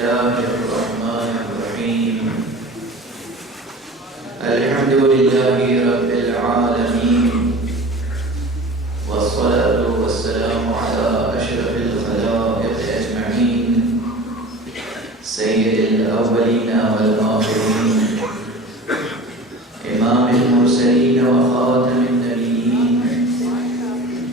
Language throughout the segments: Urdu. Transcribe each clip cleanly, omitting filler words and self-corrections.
الله الرحمن الرحيم الحمد لله رب العالمين والصلاة والسلام على أشرف الخلائق أجمعين سيد الأولين والآخرين إمام المرسلين وخاتم النبيين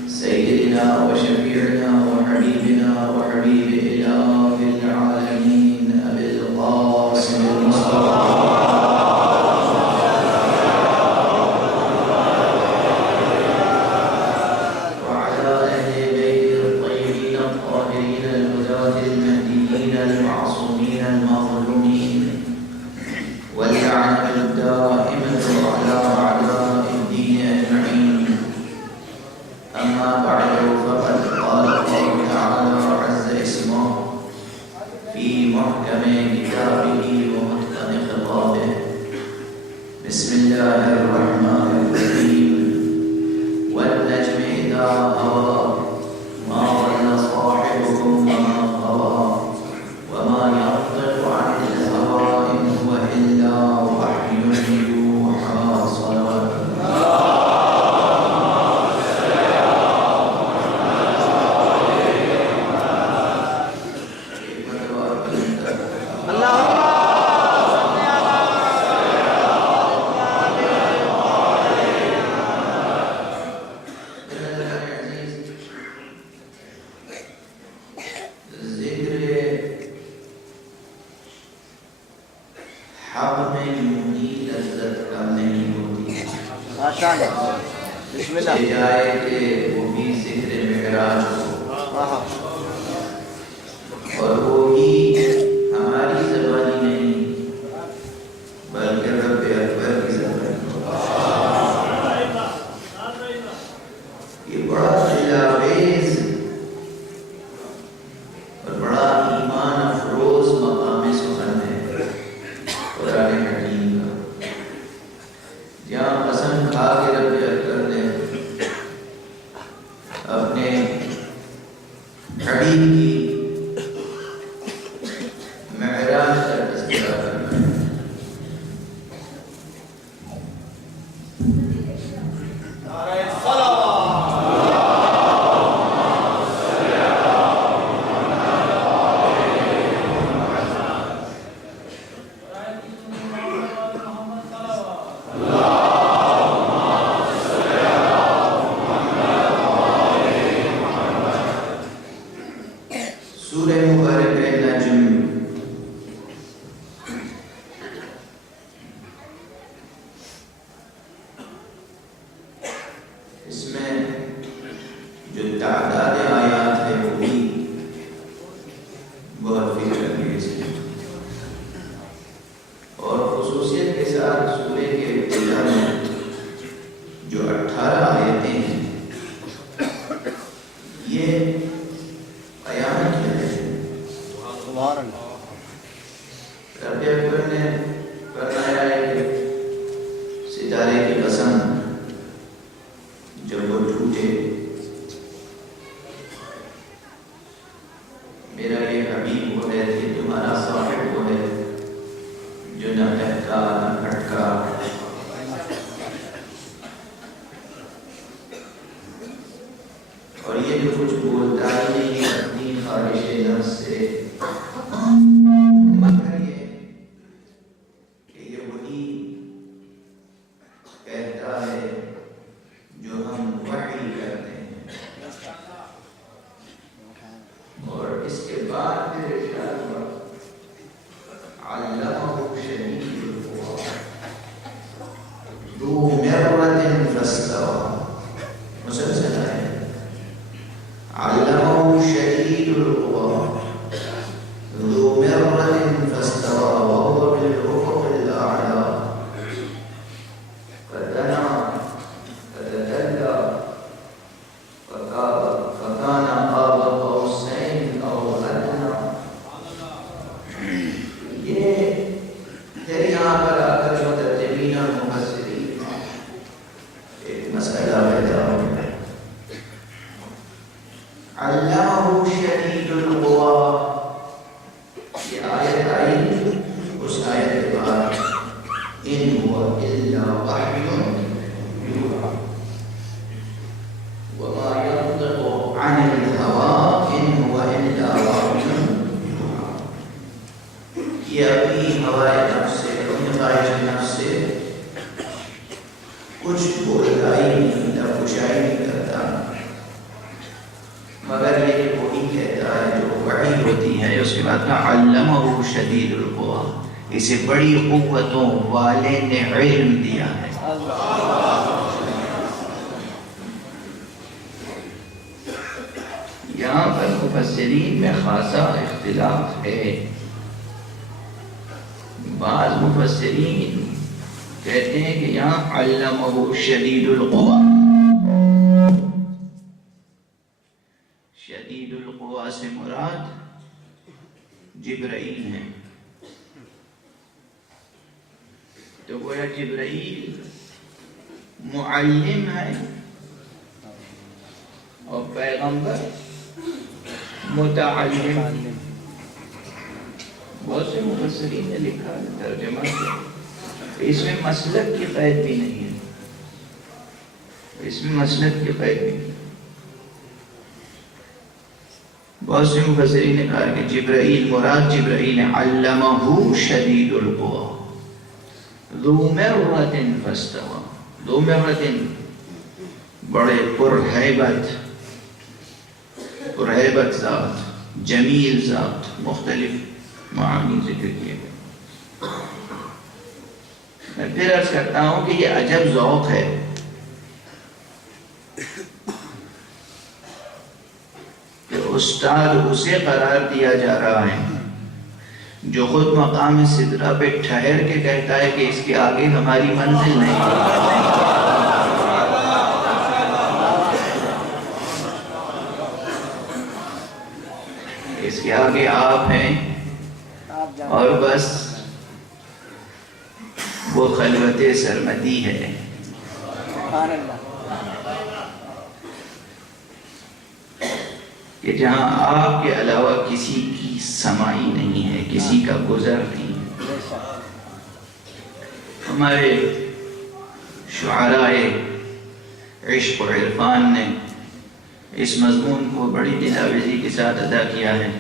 سيدنا وشفيعنا وحبيبنا وحبيب إله العالمين أبي القاسم المصطفى وعلى أهل بيته الطيبين الطاهرين الهداة المهديين المعصومين المظلومين واللعنة الدائمة على أعداء الدين أجمعين. أما بعد فقد قال الله تعالى عز اسمه في محكم كتابه ومتقن خطابه بسم الله الرحمن الرحيم والنجم إذا هوى ما ضل صاحبكم وما غوى وما ينطق عن الهوى إن هو إلا وحي يوحى. صلوات اور وہی ہماری زبانی نہیں بلکہ رب اکبر کی زبانی. یہ بڑا دلاویز اور بڑا ایمان افروز مقام سخن ہے قرآن حکیم کا، جہاں قسم کھا کے رب اکبر نے اپنے حبیب کی معراج کا تذکرہ کرنا ہے. سورہ مبارک نجم اس میں جو تعداد آیات ہے وہ بھی بہت فکر انگیز ہے، اور خصوصیت کے ساتھ سورہ کے ابتدا میں جو 18 آیتیں ہیں یہ قیامت ہے. رب اکبر نے فرمایا ہے کہ ستارے کی قسم جب وہ ٹوٹے، میرا یہ حبیب وہ ہے کہ تمہارا صاحب وہ ہے جو نہ بہکا نہ بھٹکا. اور یہ جو کچھ بولتا ہی نہیں اپنی خواہش نفس سے، مگر یہ کہ یہ وہی کہتا ہے جو ہم وحی کرتے ہیں. اور اس کے بعد پھر ارشاد ہوا علمہ شدید القویٰ ذو مرۃ فاستویٰ. مسلسل ہے علمہ شدید القویٰ ذو مرۃ فاستویٰ وهو بالأفق الأعلى فدنا فتدلى فكان قاب قوسين أو أدنى. یہ پھر یہاں پر آ کر مترجمین اور مفسرین ایک مسئلہ پیدا ہو گیا. علمہ شدید القویٰ، یہ آیت مگر یہ وہی کہتا ہے جو وحی ہوتی ہے. اس کے بعد کہا علمہ شدید القویٰ، اسے بڑی قوتوں والے نے علم دیا ہے. یہاں پر مفسرین میں خاصا اختلاف ہے. بعض مفسرین کہتے ہیں کہ یہاں علمہ شدید القویٰ، شدید القویٰ سے مراد جبرائیل ہے. تو گویا جبرائیل معلم ہے اور پیغمبر متعلم. بہت سے مفسرین نے لکھا ہے، ترجمہ کیا، اس میں مسلک کی قید بھی نہیں ہے. اس میں مسلک کی قید بھی نہیں. بہت سے مفسرین نے کہا کہ جبرائیل مراد جبرائیل علمہ شدید القویٰ ذو مرۃ فاستویٰ. ذو مرۃ بڑے پرہیبت ذات، جمیل ذات، مختلف معانی ذکر کیے گئے. میں پھر عرض کرتا ہوں کہ یہ عجب ذوق ہے کہ استاد اسے قرار دیا جا رہا ہے جو خود مقام سدرہ پہ ٹھہر کے کہتا ہے کہ اس کے آگے ہماری منزل نہیں. اس کے آگے آپ ہیں اور بس وہ خلوت سرمدی ہے. کہ جہاں آپ کے علاوہ کسی کی سمائی نہیں ہے، کسی کا گزر نہیں ہے. ہمارے شعراء عشق و عرفان نے اس مضمون کو بڑی دلاویزی کے ساتھ ادا کیا ہے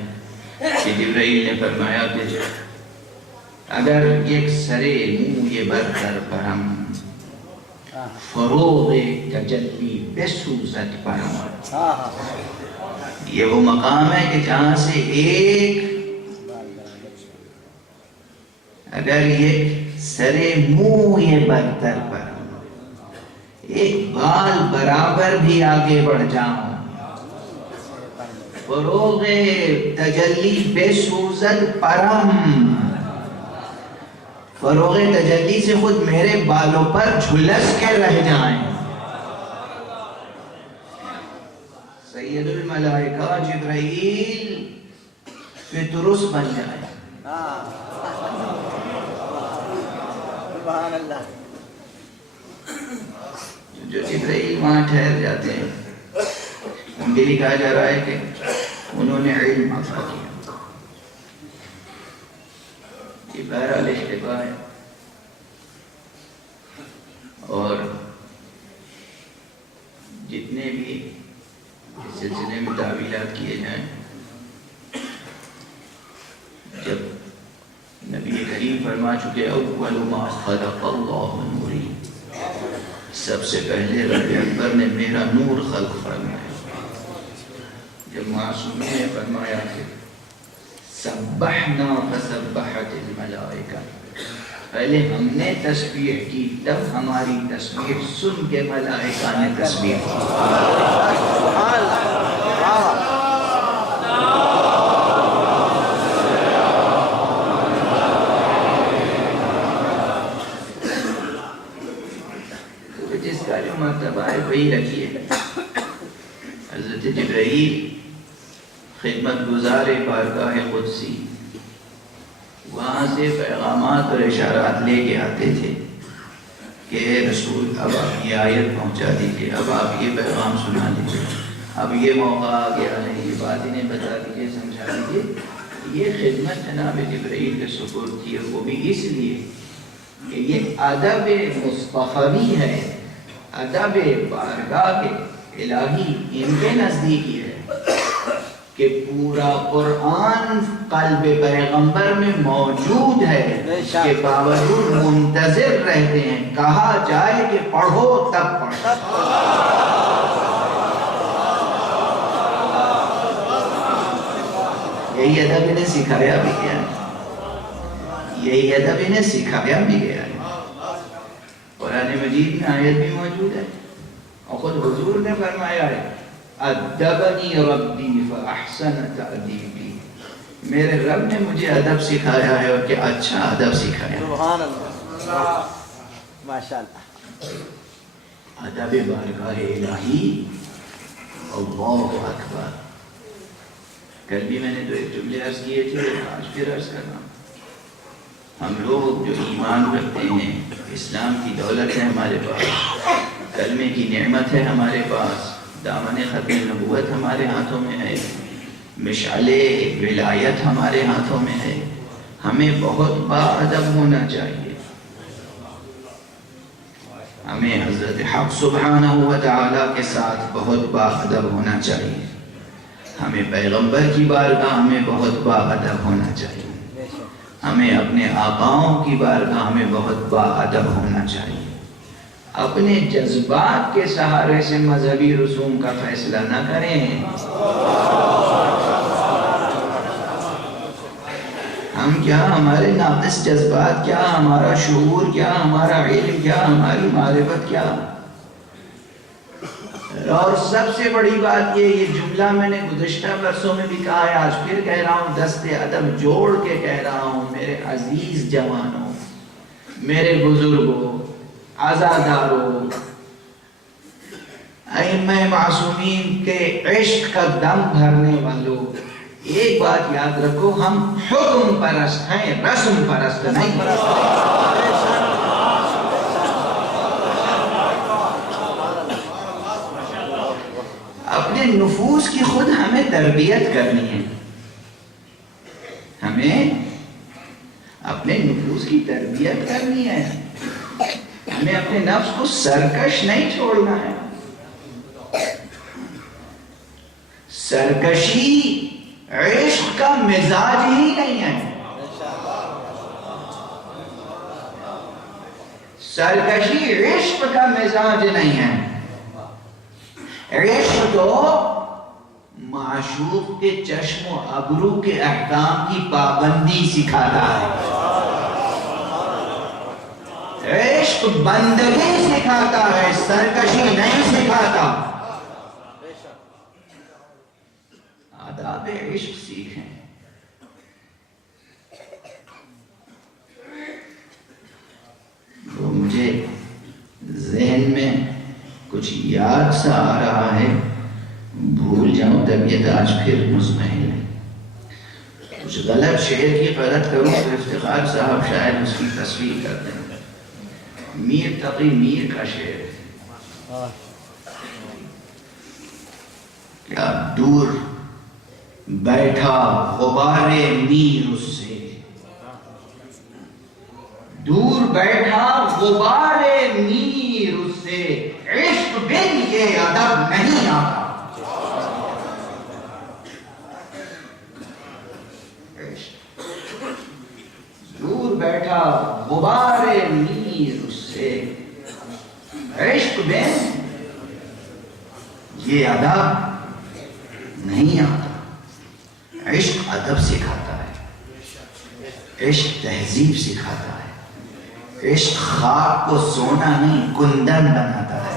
کہ جبرائیل نے فرمایا کہ اگر ایک سرے موی برتر پرم فروغ تجلی بسوزت پرم. یہ وہ مقام ہے کہ جہاں سے اگر یہ سرے موی برتر پرم، ایک بال برابر بھی آگے بڑھ جاؤں، فروغ تجلی بسوزت پرم، فروغ تجلی سے خود میرے بالوں پر جھلس کے رہ جائیں. سید الملائکہ جبرائیل فطرس بن جائے. سبحان اللہ. جو جبرائیل وہاں ٹھہر جاتے ہیں ان کے لیے کہا جا رہا ہے کہ انہوں نے علم عطا کیا. یہ بہرحال اشتباہ ہے اور جتنے بھی اس سلسلے میں تعویلات کیے جائیں، جب نبی کریم فرما چکے اول ما خلق اللہ نوری، سب سے پہلے رب اکبر نے میرا نور خلق فرمایا. جب معصوم نے فرمایا کہ سبحنا فسبحت الملائکہ، پہلے ہم نے تسبیح کی تب ہماری تسبیح سن کے ملائکہ نے تسبیح کی. جس کا جو مرتبہ ہے وہی رکھیے. حضرت جبرائیل خدمت گزار بارگاہ قدسی، وہاں سے پیغامات اور اشارات لے کے آتے تھے کہ اے رسول اب آپ یہ آیت پہنچا دیجئے، اب آپ یہ پیغام سنا دیجئے، اب یہ موقع آ گیا ہے، یہ بات انہیں بتا دیجئے، سمجھا دیجئے. یہ خدمت جناب جبرائیل کے سپرد کی، وہ بھی اس لیے کہ یہ ادب مصطفی ہے، ادب بارگاہ الہی ان کے نزدیکی ہے کہ پورا قرآن قلب پیغمبر میں موجود ہے کہ باوجود منتظر رہتے ہیں کہا جائے کہ پڑھو تب پڑھو. یہی ادب انہیں سکھایا بھی گیا ہے، یہی ادب انہیں سکھایا بھی گیا ہے۔ قرآن مجید میں آیت بھی موجود ہے اور خود حضور نے فرمایا ہے ادبنی ربی فاحسن تأدیبی، میرے رب نے مجھے ادب سکھایا ہے اور کہ اچھا ادب سکھایا ہے۔ سبحان اللہ، ماشاءاللہ۔ ادب بارگاہ الہی، اللہ اکبر۔ کل بھی میں نے تو ایک جملے عرض کیے تھے، آج پھر عرض کرنا۔ ہم لوگ جو ایمان رکھتے ہیں، اسلام کی دولت ہے ہمارے پاس، کلمے کی نعمت ہے ہمارے پاس، دامن ختم نبوت ہمارے ہاتھوں میں ہے، مشعل ولایت ہمارے ہاتھوں میں ہے، ہمیں بہت باادب ہونا چاہیے۔ ہمیں حضرت حق سبحانہ و تعالیٰ کے ساتھ بہت باادب ہونا چاہیے، ہمیں پیغمبر کی بارگاہ میں بہت باادب ہونا چاہیے، ہمیں اپنے آقاؤں کی بارگاہ میں بہت باادب ہونا چاہیے۔ اپنے جذبات کے سہارے سے مذہبی رسوم کا فیصلہ نہ کریں۔ ہم کیا، ہمارے ناقص جذبات کیا، ہمارا شعور کیا، ہمارا علم کیا، ہماری معرفت کیا۔ اور سب سے بڑی بات یہ جملہ میں نے گزشتہ برسوں میں بھی کہا ہے، آج پھر کہہ رہا ہوں، دست ادب جوڑ کے کہہ رہا ہوں، میرے عزیز جوانوں، میرے بزرگوں، عزاداروں، ائمہ معصومین کے عشق کا دم بھرنے والوں، ایک بات یاد رکھو، ہم حکم پرست ہیں، رسم پرست نہیں۔ اپنے نفوس کی خود ہمیں تربیت کرنی ہے، ہمیں اپنے نفوس کی تربیت کرنی ہے، ہمیں اپنے نفس کو سرکش نہیں چھوڑنا ہے۔ سرکشی عشق کا مزاج ہی نہیں ہے، سرکشی عشق کا مزاج نہیں ہے۔ عشق تو معشوق کے چشم و ابرو کے احکام کی پابندی سکھاتا ہے، عشق بندگی سکھاتا ہے، سرکشی نہیں سکھاتا۔ آداب عشق سیکھیں۔ تو مجھے ذہن میں کچھ یاد سا آ رہا ہے، بھول جاؤں طبیعت آج پھر مزمحل ہے، کچھ غلط شعر کی غلط کروں تو افتخار صاحب شاید اس کی تصویر کر دیں۔ میر تقی میر کا شعر، کیا دور بیٹھا غبار میر اس سے، دور بیٹھا غبار میر اس سے، عشق بن یہ ادب نہیں آتا۔ دور بیٹھا غبار میر اس سے، عشق بن یہ ادب نہیں آتا۔ عشق ادب سکھاتا ہے، عشق تہذیب سکھاتا ہے، عشق خاک کو سونا نہیں کندن بناتا ہے،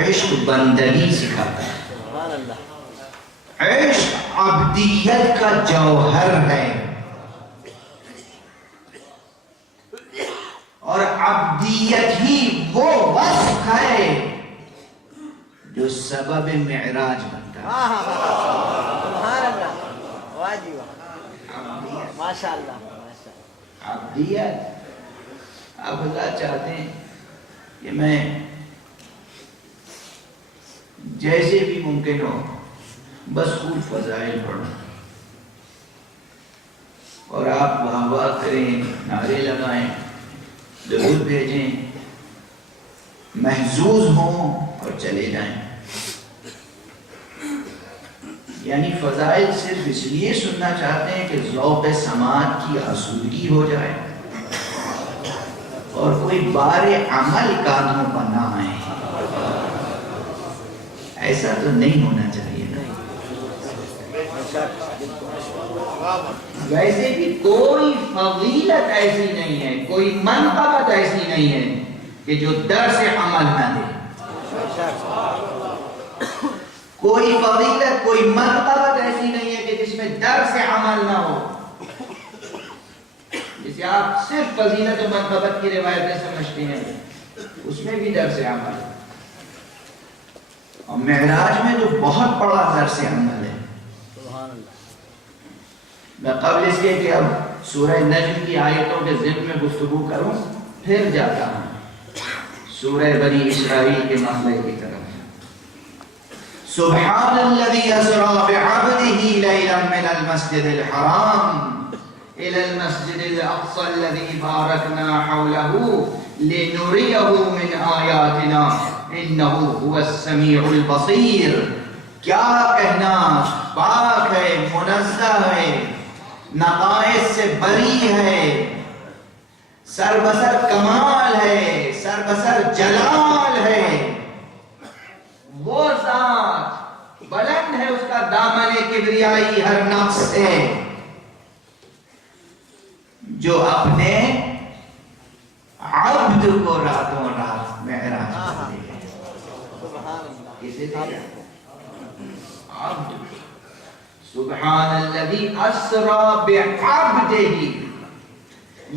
عشق بندگی سکھاتا ہے، عشق عبدیت کا جوہر ہے، اور عبدیت ہی وہ وصف ہے جو سبب معراج بنتا ہے۔ سبحان اللہ، واہ جی واہ، ماشاءاللہ۔ عبدیت، اب اللہ چاہتے ہیں کہ میں جیسے بھی ممکن ہو بس خوب فضائل پڑھوں اور آپ واہ واہ کریں، نعرے لگائیں، درود بھیجیں، محظوظ ہوں اور چلے جائیں۔ یعنی فضائل صرف اس لیے سننا چاہتے ہیں کہ ذوق سماعت کی آسودگی ہو جائے اور کوئی بار عمل کاندھوں پر نہ آئے۔ ایسا تو نہیں ہونا چاہیے نا۔ ویسے بھی کوئی فضیلت ایسی نہیں ہے، کوئی منقبت ایسی نہیں ہے کہ جو درس عمل نہ دے. کوئی فضیلت، کوئی منقبت ایسی نہیں ہے کہ جس میں درس عمل نہ ہو. جسے آپ صرف فضیلت و منقبت کی روایتیں سمجھتے ہیں، اس میں بھی درس عمل ہے. اور معراج میں تو بہت بڑا درس عمل ہے. میں قبل اس کے کہ اب سورہ نجم کی آیتوں کے ضمن میں گفتگو کروں، پھر جاتا ہوں سورہ بنی اسرائیل کے مسئلے کی طرف. سبحان الذي اسرى بعبده ليلا من المسجد الحرام الى المسجد الاقصى الذي باركنا حوله لنريه من آیاتنا انه هو السمیع البصیر. کیا کہنا، پاک ہے، منزہ ہے، نقائص سے بری ہے، سر بسر کمال ہے، سر بسر جلال ہے. وہ ذات بلند ہے، اس کا دامن کبریائی ہر نفس ہے، جو اپنے عبد کو راتوں رات معراج کرتے ہیں. کسے دے گا؟ عبد. سبحان الذی اسرا بعبدہ.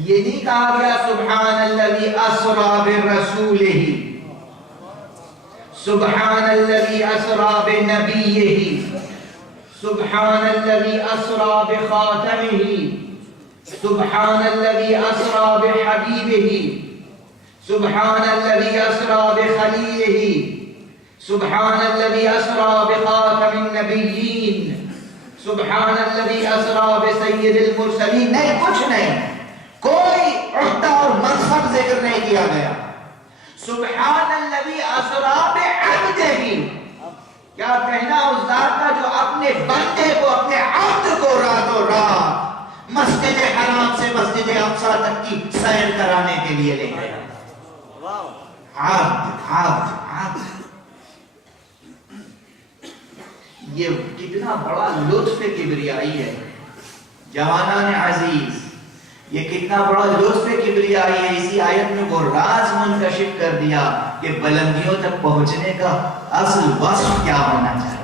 یہ نہیں کہا گیا سبحان الذی اسرا برسولہ، سبحان الذی اسرا بنبیہ، سبحان الذی اسرا بخاتمہ، سبحان الذی اسرا بحبیبہ، سبحان الذی اسرا بخلیلہ، سبحان الذی اسرا بخاتم النبیین، سبحان الذی اسرا بسید المرسلین. نہیں، کچھ نہیں، کوئی عہدہ اور منصب ذکر نہیں کیا گیا. سبحان الذی اسرا بعبدہ. کیا کہنا اس ذات کا جو اپنے بندے کو، اپنے عبد کو راتوں رات مسجد حرام سے مسجد اقصی تک کی سیر کرانے کے لیے لے گیا. عبد عبد عبد. یہ کتنا بڑا لطف کبریائی ہے جوانان عزیز، یہ کتنا بڑا لطف کبریائی ہے. اسی آیت میں وہ راز منکشف کر دیا کہ بلندیوں تک پہنچنے کا اصل وصف کیا ہونا چاہیے.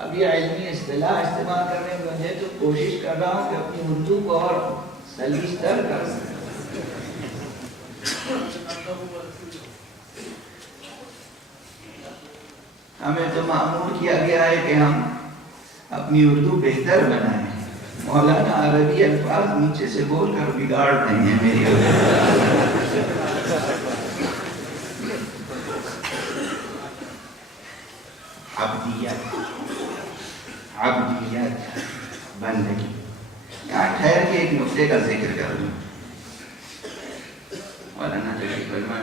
اب یہ علمی اصطلاح استعمال کرنے میں مجھے تو کوشش کر رہا ہوں کہ اپنی اردو کو اور سلیس تر کر سکیں. ہمیں تو معمول کیا گیا ہے کہ ہم اپنی اردو بہتر بنائیں. مولانا عربی الفاظ نیچے سے بول کر بگاڑ رہے ہیں میری اردو. عبدیت، عبدیت، بندگی. یہاں ٹھہر کے ایک نقطے کا ذکر کر دوں. مولانا تشریف فرما.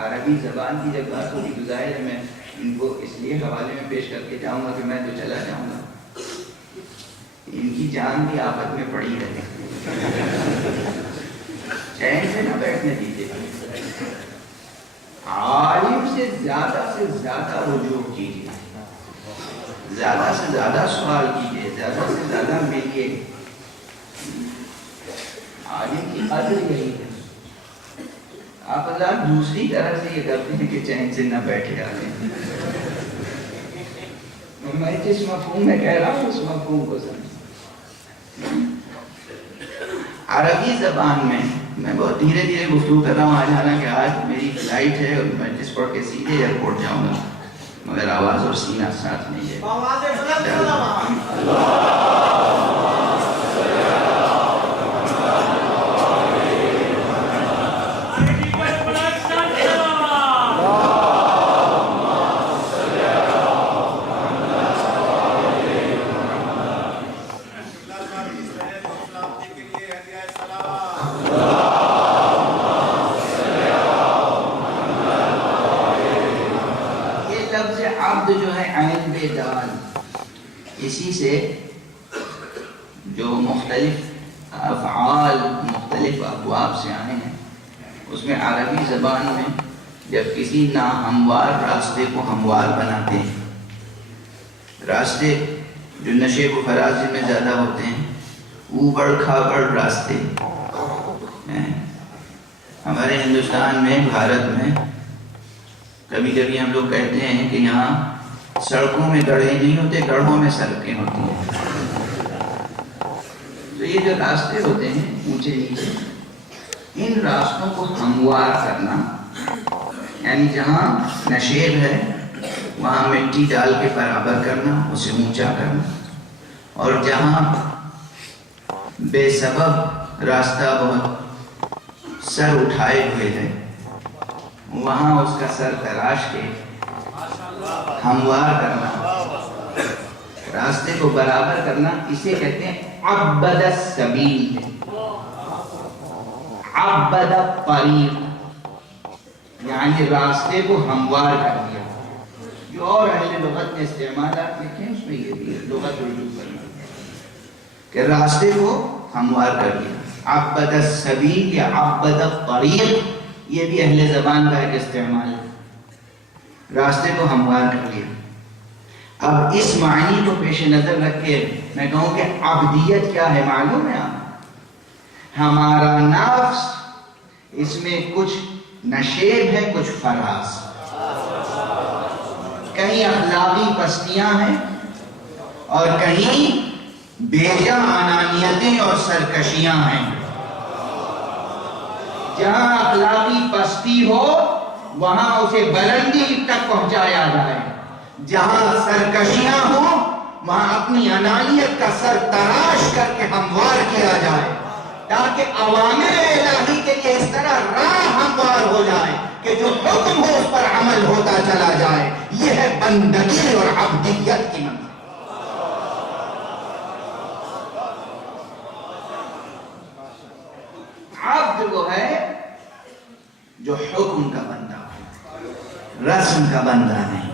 عربی زبان کی جب بات ہوگی تو ظاہر ہے میں ان کو اس لیے حوالے میں پیش کر کے جاؤں گا کہ میں تو چلا جاؤں گا، ان کی جان بھی آفت میں پڑی رہے. چین سے نہ بیٹھنے دیجیے. عالم سے زیادہ رجوع کیجیے، زیادہ سے زیادہ سوال کیجیے، زیادہ سے زیادہ ملیے. عالم کی قدر یہی ہے. آپ حضرات دوسری طرح سے یہ کرتے ہیں کہ چین سے نہ بیٹھے آتے ہیں. میں جس مفہوم میں کہہ رہا ہوں اس مفہوم کو سمجھ. عربی زبان میں میں بہت دھیرے دھیرے گفتگو کر رہا ہوں. آج حالانکہ آج میری فلائٹ ہے اور میں جس پڑھ کے سیدھے ایئرپورٹ جاؤں گا، مگر آواز اور سینہ ساتھ نہیں ہے. اسی سے جو مختلف افعال مختلف ابواب سے آئے ہیں. اس میں عربی زبان میں جب کسی ناہموار راستے کو ہموار بناتے ہیں، راستے جو نشیب و فراز میں زیادہ ہوتے ہیں، اوبڑ کھابڑ راستے ہیں. ہمارے ہندوستان میں، بھارت میں کبھی کبھی ہم لوگ کہتے ہیں کہ یہاں سڑکوں میں گڑھے نہیں ہوتے، گڑھوں میں سڑکیں ہوتی ہیں. تو یہ جو راستے ہوتے ہیں اونچے نیچے، ان راستوں کو ہموار کرنا، یعنی جہاں نشیب ہے وہاں مٹی ڈال کے برابر کرنا، اسے اونچا کرنا، اور جہاں بے سبب راستہ بہت سر اٹھائے ہوئے ہے وہاں اس کا سر تراش کے ہموار کرنا، راستے کو برابر کرنا، اسے کہتے ہیں عبد السبیل، عبد الطریق، یعنی راستے کو ہموار کر دیا. جو اور اہل لغت نے استعمالات لکھے ہیں اس میں یہ بھی ہے، لغت رجوع کرنا کہ راستے کو ہموار کر دیا. عبد السبیل یا عبد الطریق، یہ بھی اہل زبان کا ایک استعمال ہے، راستے کو ہموار کر دیا. اب اس معنی کو پیش نظر رکھ کے میں کہوں کہ عبدیت کیا ہے معلوم ہے آپ؟ ہمارا نفس، اس میں کچھ نشیب ہے، کچھ فراز، کہیں اخلاقی پستیاں ہیں اور کہیں بیجا انانیتیں اور سرکشیاں ہیں. جہاں اخلاقی پستی ہو وہاں اسے بلندی تک پہنچایا جائے، جہاں سرکشیاں ہوں وہاں اپنی انانیت کا سر تراش کر کے ہموار کیا جائے، تاکہ اوامر الہی کے لیے اس طرح راہ ہموار ہو جائے کہ جو حکم ہو اس پر عمل ہوتا چلا جائے. یہ ہے بندگی اور عبدیت کی منزل. عبد وہ ہے جو حکم کا بندہ ہو، رسم کا بندہ نہیں،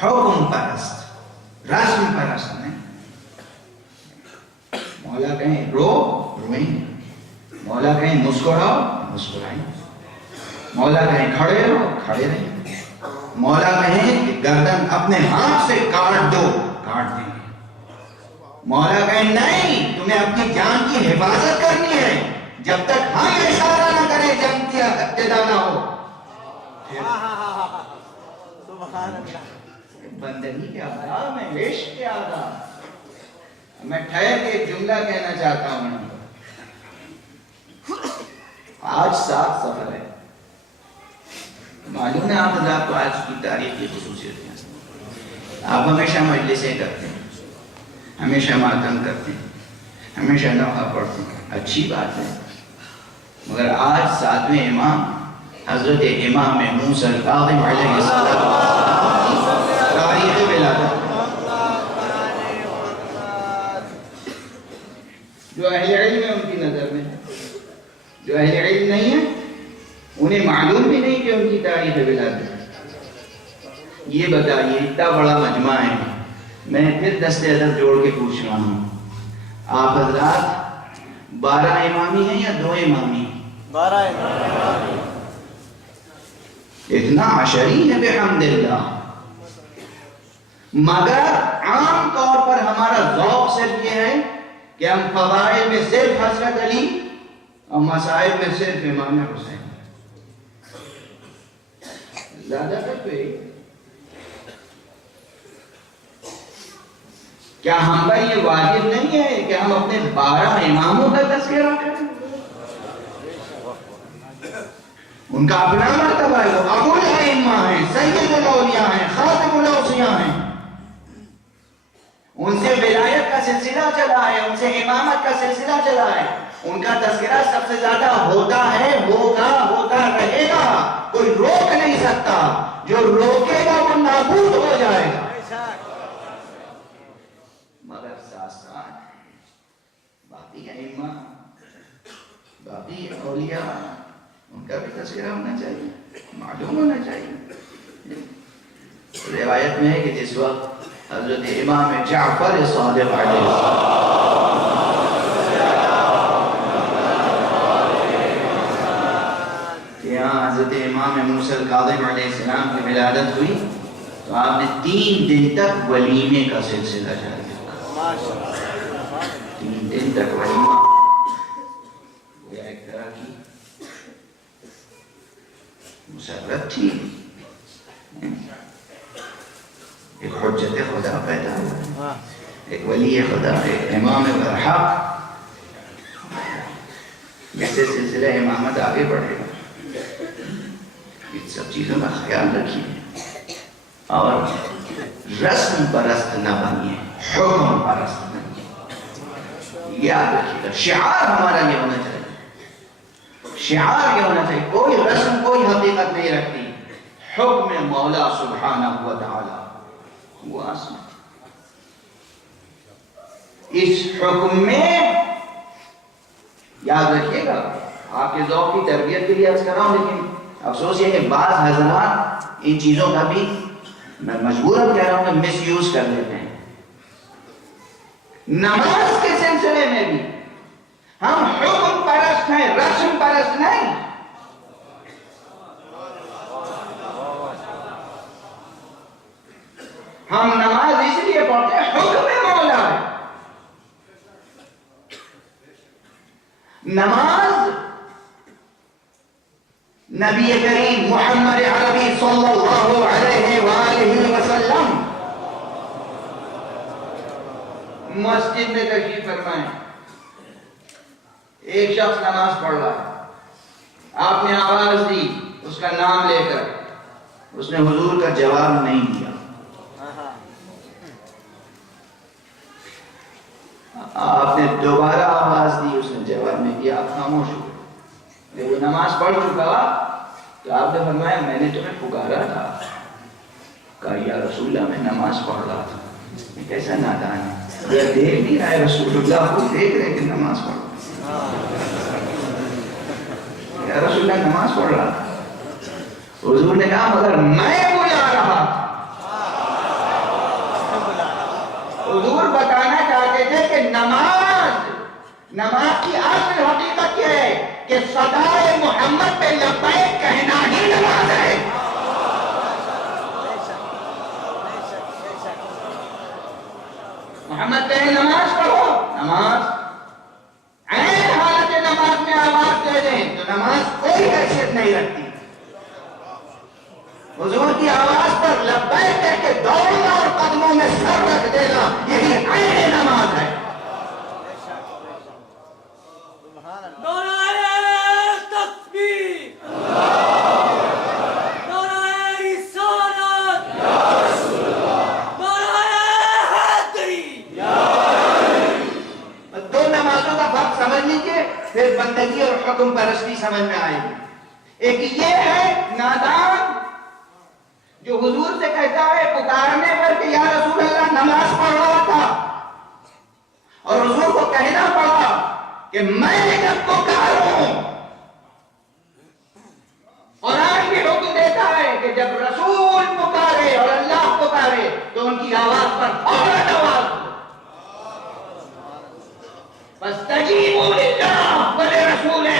حکم پرست، رسم پرست نہیں. مولا کہیں رو، روئیں، مولا کہیں مسکراؤ، مسکرائیں، مولا کہیں کھڑے رہو، کھڑے رہیں، مولا کہیں کہ گردن اپنے ہاتھ سے کاٹ دو، کاٹ دیں گے. مولا کہیں نہیں، تمہیں اپنی جان کی حفاظت کرنی ہے، جب تک ہم اشارہ نہ کریں جنگ کی ابتدا نہ ہو. سبحان اللہ. بندگی کے آداب میں، عشق کے آداب. میں ٹھہر کے ایک جملہ کہنا چاہتا ہوں. آج 7 سفر ہے، معلوم ہے آپ حضرات کو آج کی تاریخ کی خصوصیت ہے. آپ ہمیشہ مجلسیں کرتے ہیں، ہمیشہ ماتم کرتے ہیں، ہمیشہ نوحہ پڑھتے ہیں، اچھی بات ہے. مگر آج 7ویں امام حضرت امام موسیٰ الکاظم علیہ السلام تاریخ ولادت. جو اہل علم ہے ان کی نظر میں، جو اہل علم نہیں ہے انہیں معلوم بھی نہیں کہ ان کی تاریخ ولادت. یہ بتائیے، اتنا بڑا مجمع ہے، میں پھر دست ادب جوڑ کے پوچھ رہا ہوں، آپ حضرات 12 امامی ہیں یا 2 امامی؟ 12 امامی. اتنا عشری ہے بحمد اللہ. مگر عام طور پر ہمارا ذوق صرف یہ ہے کہ ہم فضائل میں صرف حضرت علی اور مسائل میں صرف امام حسین. زیادہ تر پہ کیا ہم پر یہ واجب نہیں ہے کہ ہم اپنے 12 اماموں کا تذکرہ کریں؟ ان کا اپنا مرتبہ ہے، وہ ابو الائمہ ہیں، سید الاولیاء ہیں، خاتم الاوصیاء ہیں. ان سے ولایت کا سلسلہ چلا ہے، ان سے امامت کا سلسلہ چلا ہے. ان کا تذکرہ سب سے زیادہ ہوتا ہے، ہوگا، ہوتا رہے گا. کوئی روک نہیں سکتا، جو روکے گا وہ نابود ہو جائے گا. مگر ساتھ باقی ائمہ، باقی اولیاء، ان کا بھی تذکرہ ہونا چاہیے، معلوم ہونا چاہیے. روایت میں ہے کہ جس وقت حضرت امام جعفر صادق علیہ السلام کاظم علیہ السلام کی ولادت ہوئی تو آپ نے 3 دن تک ولیمے کا سلسلہ جاری رکھا. 3 دن تک ولیمہ یہ ایک طرح کی مسرت تھی. ایک حجت خدا پیدا ہوا, ایک ولی خدا, ایک امام برحق. جیسے سلسلہ امامت آگے بڑھے گا ان سب چیزوں کا خیال رکھیے اور رسم پرست نہ بنیے, حکم پرست بنیے. یاد رکھیے گا شعار ہمارا یہ ہونا چاہیے, شعار یہ ہونا چاہیے. کوئی رسم کوئی حقیقت نہیں رکھتی. حکم مولا سبحانہ و تعالی وہ آسمان. اس حکم میں یاد رکھیے گا, آپ کے ذوق کی تربیت کے لیے عرض کر رہا ہوں, لیکن افسوس یہ کہ بعض حضرات ان چیزوں کا بھی میں مجبوراً کہہ رہا ہوں کہ مس یوز کر لیتے ہیں. نماز کے سلسلے میں بھی ہم حکم پرست ہیں, رسم پرست نہیں. ہم نماز اس لیے پڑھتے ہیں حکم مولا ہے. نماز نبی کریم محمد عربی صلی اللہ علیہ وآلہ وسلم مسجد میں تشریف فرمائیں. ایک شخص نماز پڑھ رہا ہے, آپ نے آواز دی اس کا نام لے کر, اس نے حضور کا جواب نہیں دیا. آپ نے دوبارہ آواز دی, اس نے جواب نہیں دیا, آپ خاموش ہو گئے. وہ نماز پڑھ چکا تو آپ نے فرمایا میں نے تمہیں پکارا تھا. کہا یا رسول اللہ میں نماز پڑھ رہا تھا. میں کیسا نادان ہے, اگر دیکھ نہیں رہا ہے رسول اللہ کو, دیکھ رہے کہ نماز پڑھ رہا. یا رسول اللہ نماز پڑھ رہا تھا. حضور نے کہا مگر میں بلا رہا تھا. حضور بتانا چاہتے تھے کہ نماز کی اصل حقیقت یہ ہے کہ صدائے محمد پہ لبیک کہنا ہی نماز ہے. محمد کہے نماز پڑھو, نماز عین حالت نماز میں آواز دے دیں تو نماز کوئی حیثیت نہیں رکھتی. حضور کی آواز پر لبیک کہہ کے دوڑنا اور قدموں میں سر رکھ دینا یہی عین نماز ہے. نعرہ تکبیر, نعرہ رسالت, نعرہ حیدری. دو نمازوں کا فرق سمجھ لیجیے, پھر بندگی اور حکم پرستی سمجھ میں آئے گی. ایک یہ ہے نادان جو حضور سے کہتا ہے پکارنے پر کہ یا رسول اللہ نماز پڑھ رہا تھا, اور حضور کو کہنا پڑا کہ میں جب پکاروں. قرآن بھی حکم دیتا ہے کہ جب رسول پکارے اور اللہ پکارے تو ان کی آواز پر فوراً آواز دو. فاستجیبوا للہ ولرسولہ,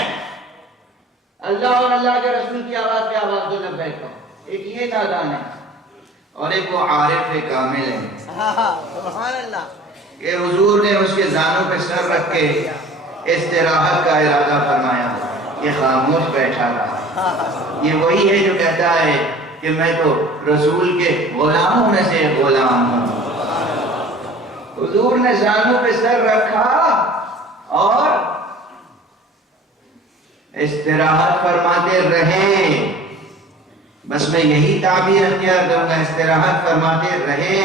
اللہ اور اللہ کے رسول کی آواز پہ آواز دو, لبیک کہو. ایک یہ نادان ہے اور ایک وہ عارف کامل ہے. سبحان اللہ. کہ حضور نے اس کے زانوں پہ سر رکھ کے استراحت کا ارادہ فرمایا, یہ خاموش بیٹھا رہا. یہ وہی ہے جو کہتا ہے کہ میں تو رسول کے غلاموں میں سے غلام ہوں. حضور نے زانوں پہ سر رکھا اور استراحت فرماتے رہے. بس میں یہی تعبیر اختیار کروں گا, استراحت فرماتے رہے,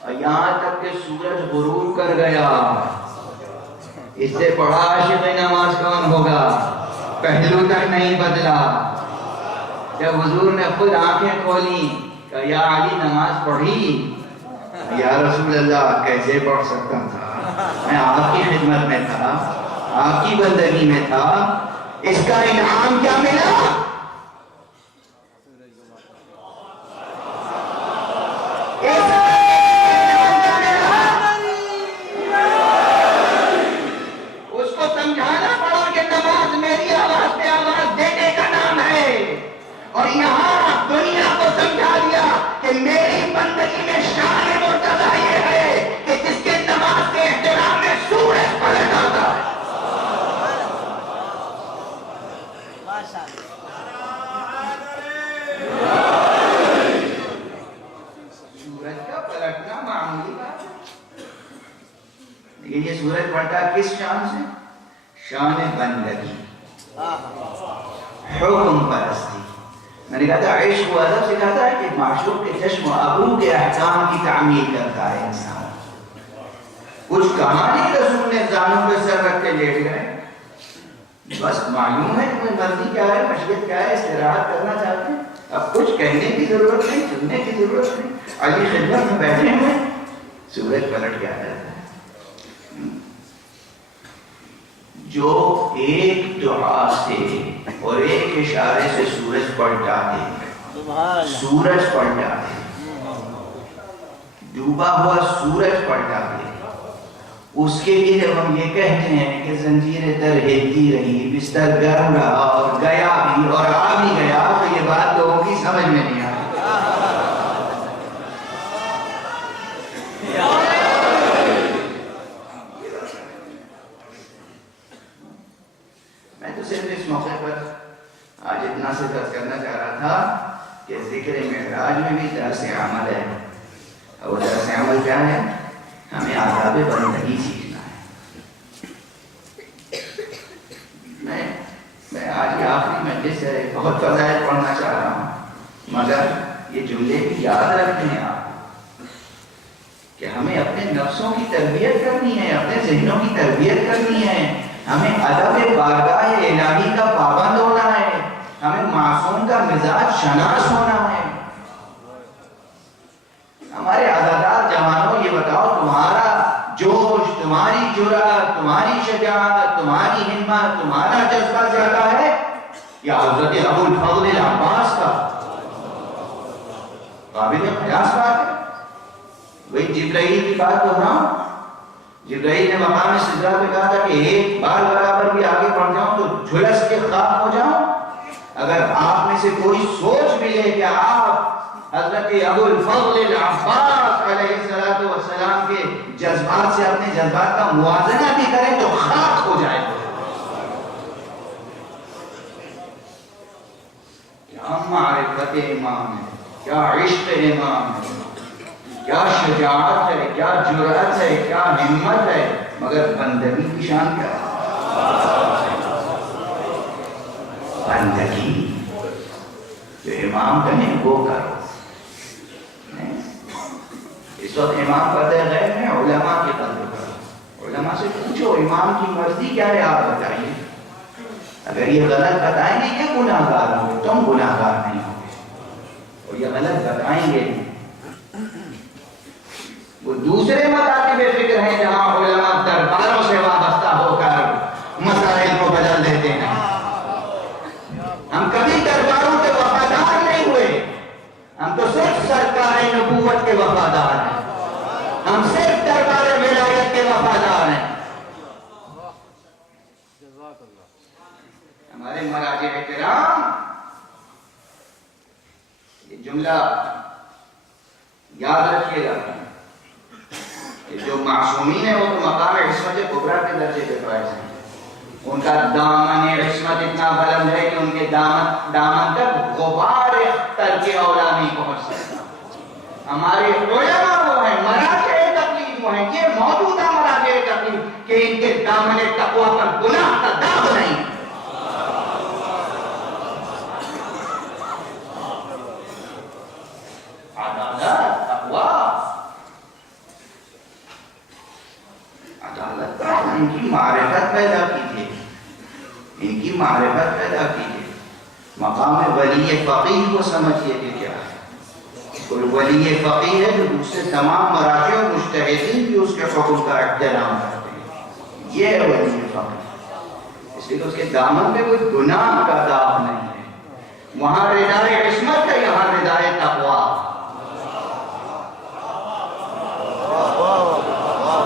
اور یہاں تک کہ سورج غروب کر گیا. اس سے بڑا عاشق نماز کون ہوگا؟ پہلو تک نہیں بدلا. جب حضور نے خود آنکھیں کھولی کہ یا علی نماز پڑھی, یا رسول اللہ کیسے پڑھ سکتا تھا, میں آپ کی خدمت میں تھا, آپ کی بندگی میں تھا. اس کا انعام کیا ملا؟ اس کو سمجھانا پڑا کہ نماز میری آواز پہ آواز دینے کا نام ہے, اور لیکن یہ سورج پڑھتا کس شان سے؟ شان بندگی، حکم پرستی. میں نے کہا تھا عشق و ادب سکھاتا ہے کہ معشوق کے چشم و ابرو کے احکام کی تعمیل کرتا ہے انسان. کچھ کہانی رسول نے زانوں پہ سر رکھ کے لیٹ گئے، بس معلوم ہے تمہیں مرضی کیا ہے، مشیت کیا ہے، استراحت کرنا چاہتے ہیں. اب کچھ کہنے کی ضرورت نہیں، سننے کی ضرورت نہیں. علی خدمت میں بیٹھے ہوئے سورج پلٹ کے آ جاتا ہے. جو ایک دعا سے اور ایک اشارے سے سورج پلٹا دے، سورج پلٹا دے، ڈوبا ہوا سورج پلٹا دے، اس کے لیے جب ہم یہ کہتے ہیں کہ زنجیر در ہلتی رہی، بستر گرم رہا اور گیا بھی اور آ بھی گیا، تو یہ بات لوگوں کی سمجھ میں نہیں آتی. میں تو صرف اس موقع پر آج اتنا سے درس کرنا چاہ رہا تھا کہ ذکر معراج میں بھی درس عمل ہے. اور درس عمل کیا ہے؟ ہمیں آداب بندگی سیکھنا ہے. میں آج یہ آخری مجلس سے بہت فضائل پڑھنا چاہ رہا ہوں، مگر یہ جملے بھی یاد رکھتے ہیں آپ کہ ہمیں اپنے نفسوں کی تربیت کرنی ہے، اپنے ذہنوں کی تربیت کرنی ہے. ہمیں ادب بارگاہ الہی کا پابند ہونا ہے، ہمیں معصوم کا مزاج شناس ہونا ہے. ہمارے عزادار جوانوں یہ بتاؤ، تمہارا جوش، تمہاری جرأت، تمہاری شجاعت، تمہاری ہمت، تمہارا جذبہ زیادہ ہے یا حضرت ابو الفضل العباس کا؟ قابل قیاس بات ہے. وہی جبرائیل کی بات دہراؤں، جبرائیل نے مقام سدرہ پہ کہا تھا کہ ایک بال برابر بھی آگے بڑھ جاؤں تو جھلس کے خاک ہو جاؤں. اگر آپ میں سے کوئی سوچ بھی لے کہ آپ حضرت ابو الفضل العباس علیہ السلام کے جذبات سے اپنے جذبات کا موازنہ بھی کریں تو خاک ہو جائے. کیا معرفت امام ہے، کیا عشق امام ہے، کیا شجاعت ہے، کیا جرأت ہے، کیا ہمت ہے، مگر بندگی کی شان کیا ہے؟ بندگی جو امام کہیں وہ کرو. اس وقت امام پتہ غیر میں علماء کی قدر کرو. علماء سے پوچھو امام کی مرضی کیا ہے، آپ بتائیے. اگر یہ غلط بتائیں گے کہ گناہ گار ہوں گے، تم گناہ گار نہیں ہوں گے. اور یہ غلط بتائیں گے وہ دوسرے مکاتب فکر ہیں جہاں علماء درباروں سے وابستہ ہو کر مسائل کو بدل دیتے ہیں. ہم کبھی درباروں کے وفادار نہیں ہوئے، ہم تو صرف سرکار نبوت کے وفادار ہیں، ہم صرف دربار ولایت کے وفادار ہیں. ہمارے مراجع کرام یہ جملہ یاد رکھیے گا کہ جو معصومین ہیں وہ تو مقام عصمت کبریٰ کے درجے پہ فائز ہیں. ان کا دامن عصمت اتنا بلند ہے کہ ان کے دامن تک غبار اختر کے اولا نہیں پہنچ سکتا. ہمارے علماء وہ ہیں، مراجع تقلید وہ ہیں، یہ موجودہ مراجع تقلید کہ ان کے دامن تقویٰ پر گناہ کا داغ نہیں. عدالت، تقویٰ، عدالت کا ان کی معرفت پیدا کیجیے، ان کی معرفت پیدا کیجیے. مقام ولی فقیہ کو سمجھیے کہ کیا ہے. کوئی ولی فقیہ ہے جو دوسرے تمام مراجع اور مجتہدین بھی اس کے حکم کا احترام کرتے ہیں، یہ ہے ولی فقیہ. اس لیے کہ اس کے دامن میں کوئی گناہ کا داغ نہیں ہے. وہاں ردائے عصمت ہے، یہاں ردائے تقویٰ.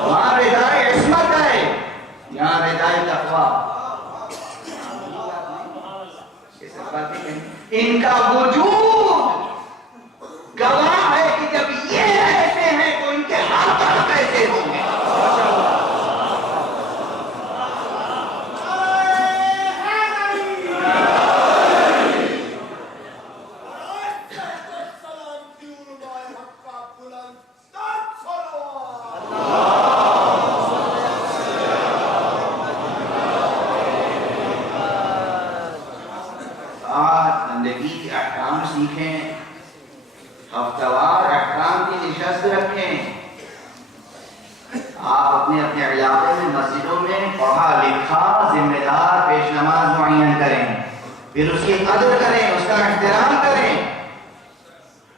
وہاں ردائے عصمت ہے، یہاں ردائے تقویٰ. ان کا وجود گواہ ہے کہ جب یہ ایسے ہیں تو ان کے ہاتھ کیسے ہوں گے. آپ اپنے اپنے علاقے میں مسجدوں میں پڑھا لکھا ذمہ دار پیش نماز معین کریں، پھر اس کی قدر کریں، اس کا احترام کریں،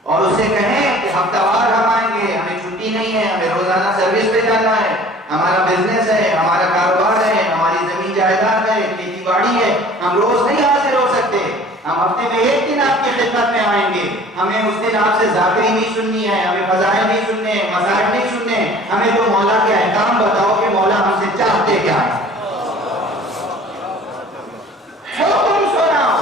اور اسے کہیں کہ ہفتہ وار ہم آئیں گے، ہمیں چھٹی نہیں ہے، ہمیں روزانہ سروس پہ جانا ہے، ہمارا بزنس ہے، ہمارا کاروبار ہے، ہماری زمین جائیداد ہے، کھیتی باڑی ہے، ہم روز نہیں حاضر ہو سکتے، ہم ہفتے میں ایک دن آپ کی خدمت میں آئیں گے، ہمیں اس دن آپ سے ذاکری نہیں سننی ہے، ہمیں فضائل نہیں سننے، مسائل نہیں سننے، ہمیں تو مولا کے احکام بتاؤ کہ مولا ہم سے چاہتے کیا ہے، حکم سناؤ۔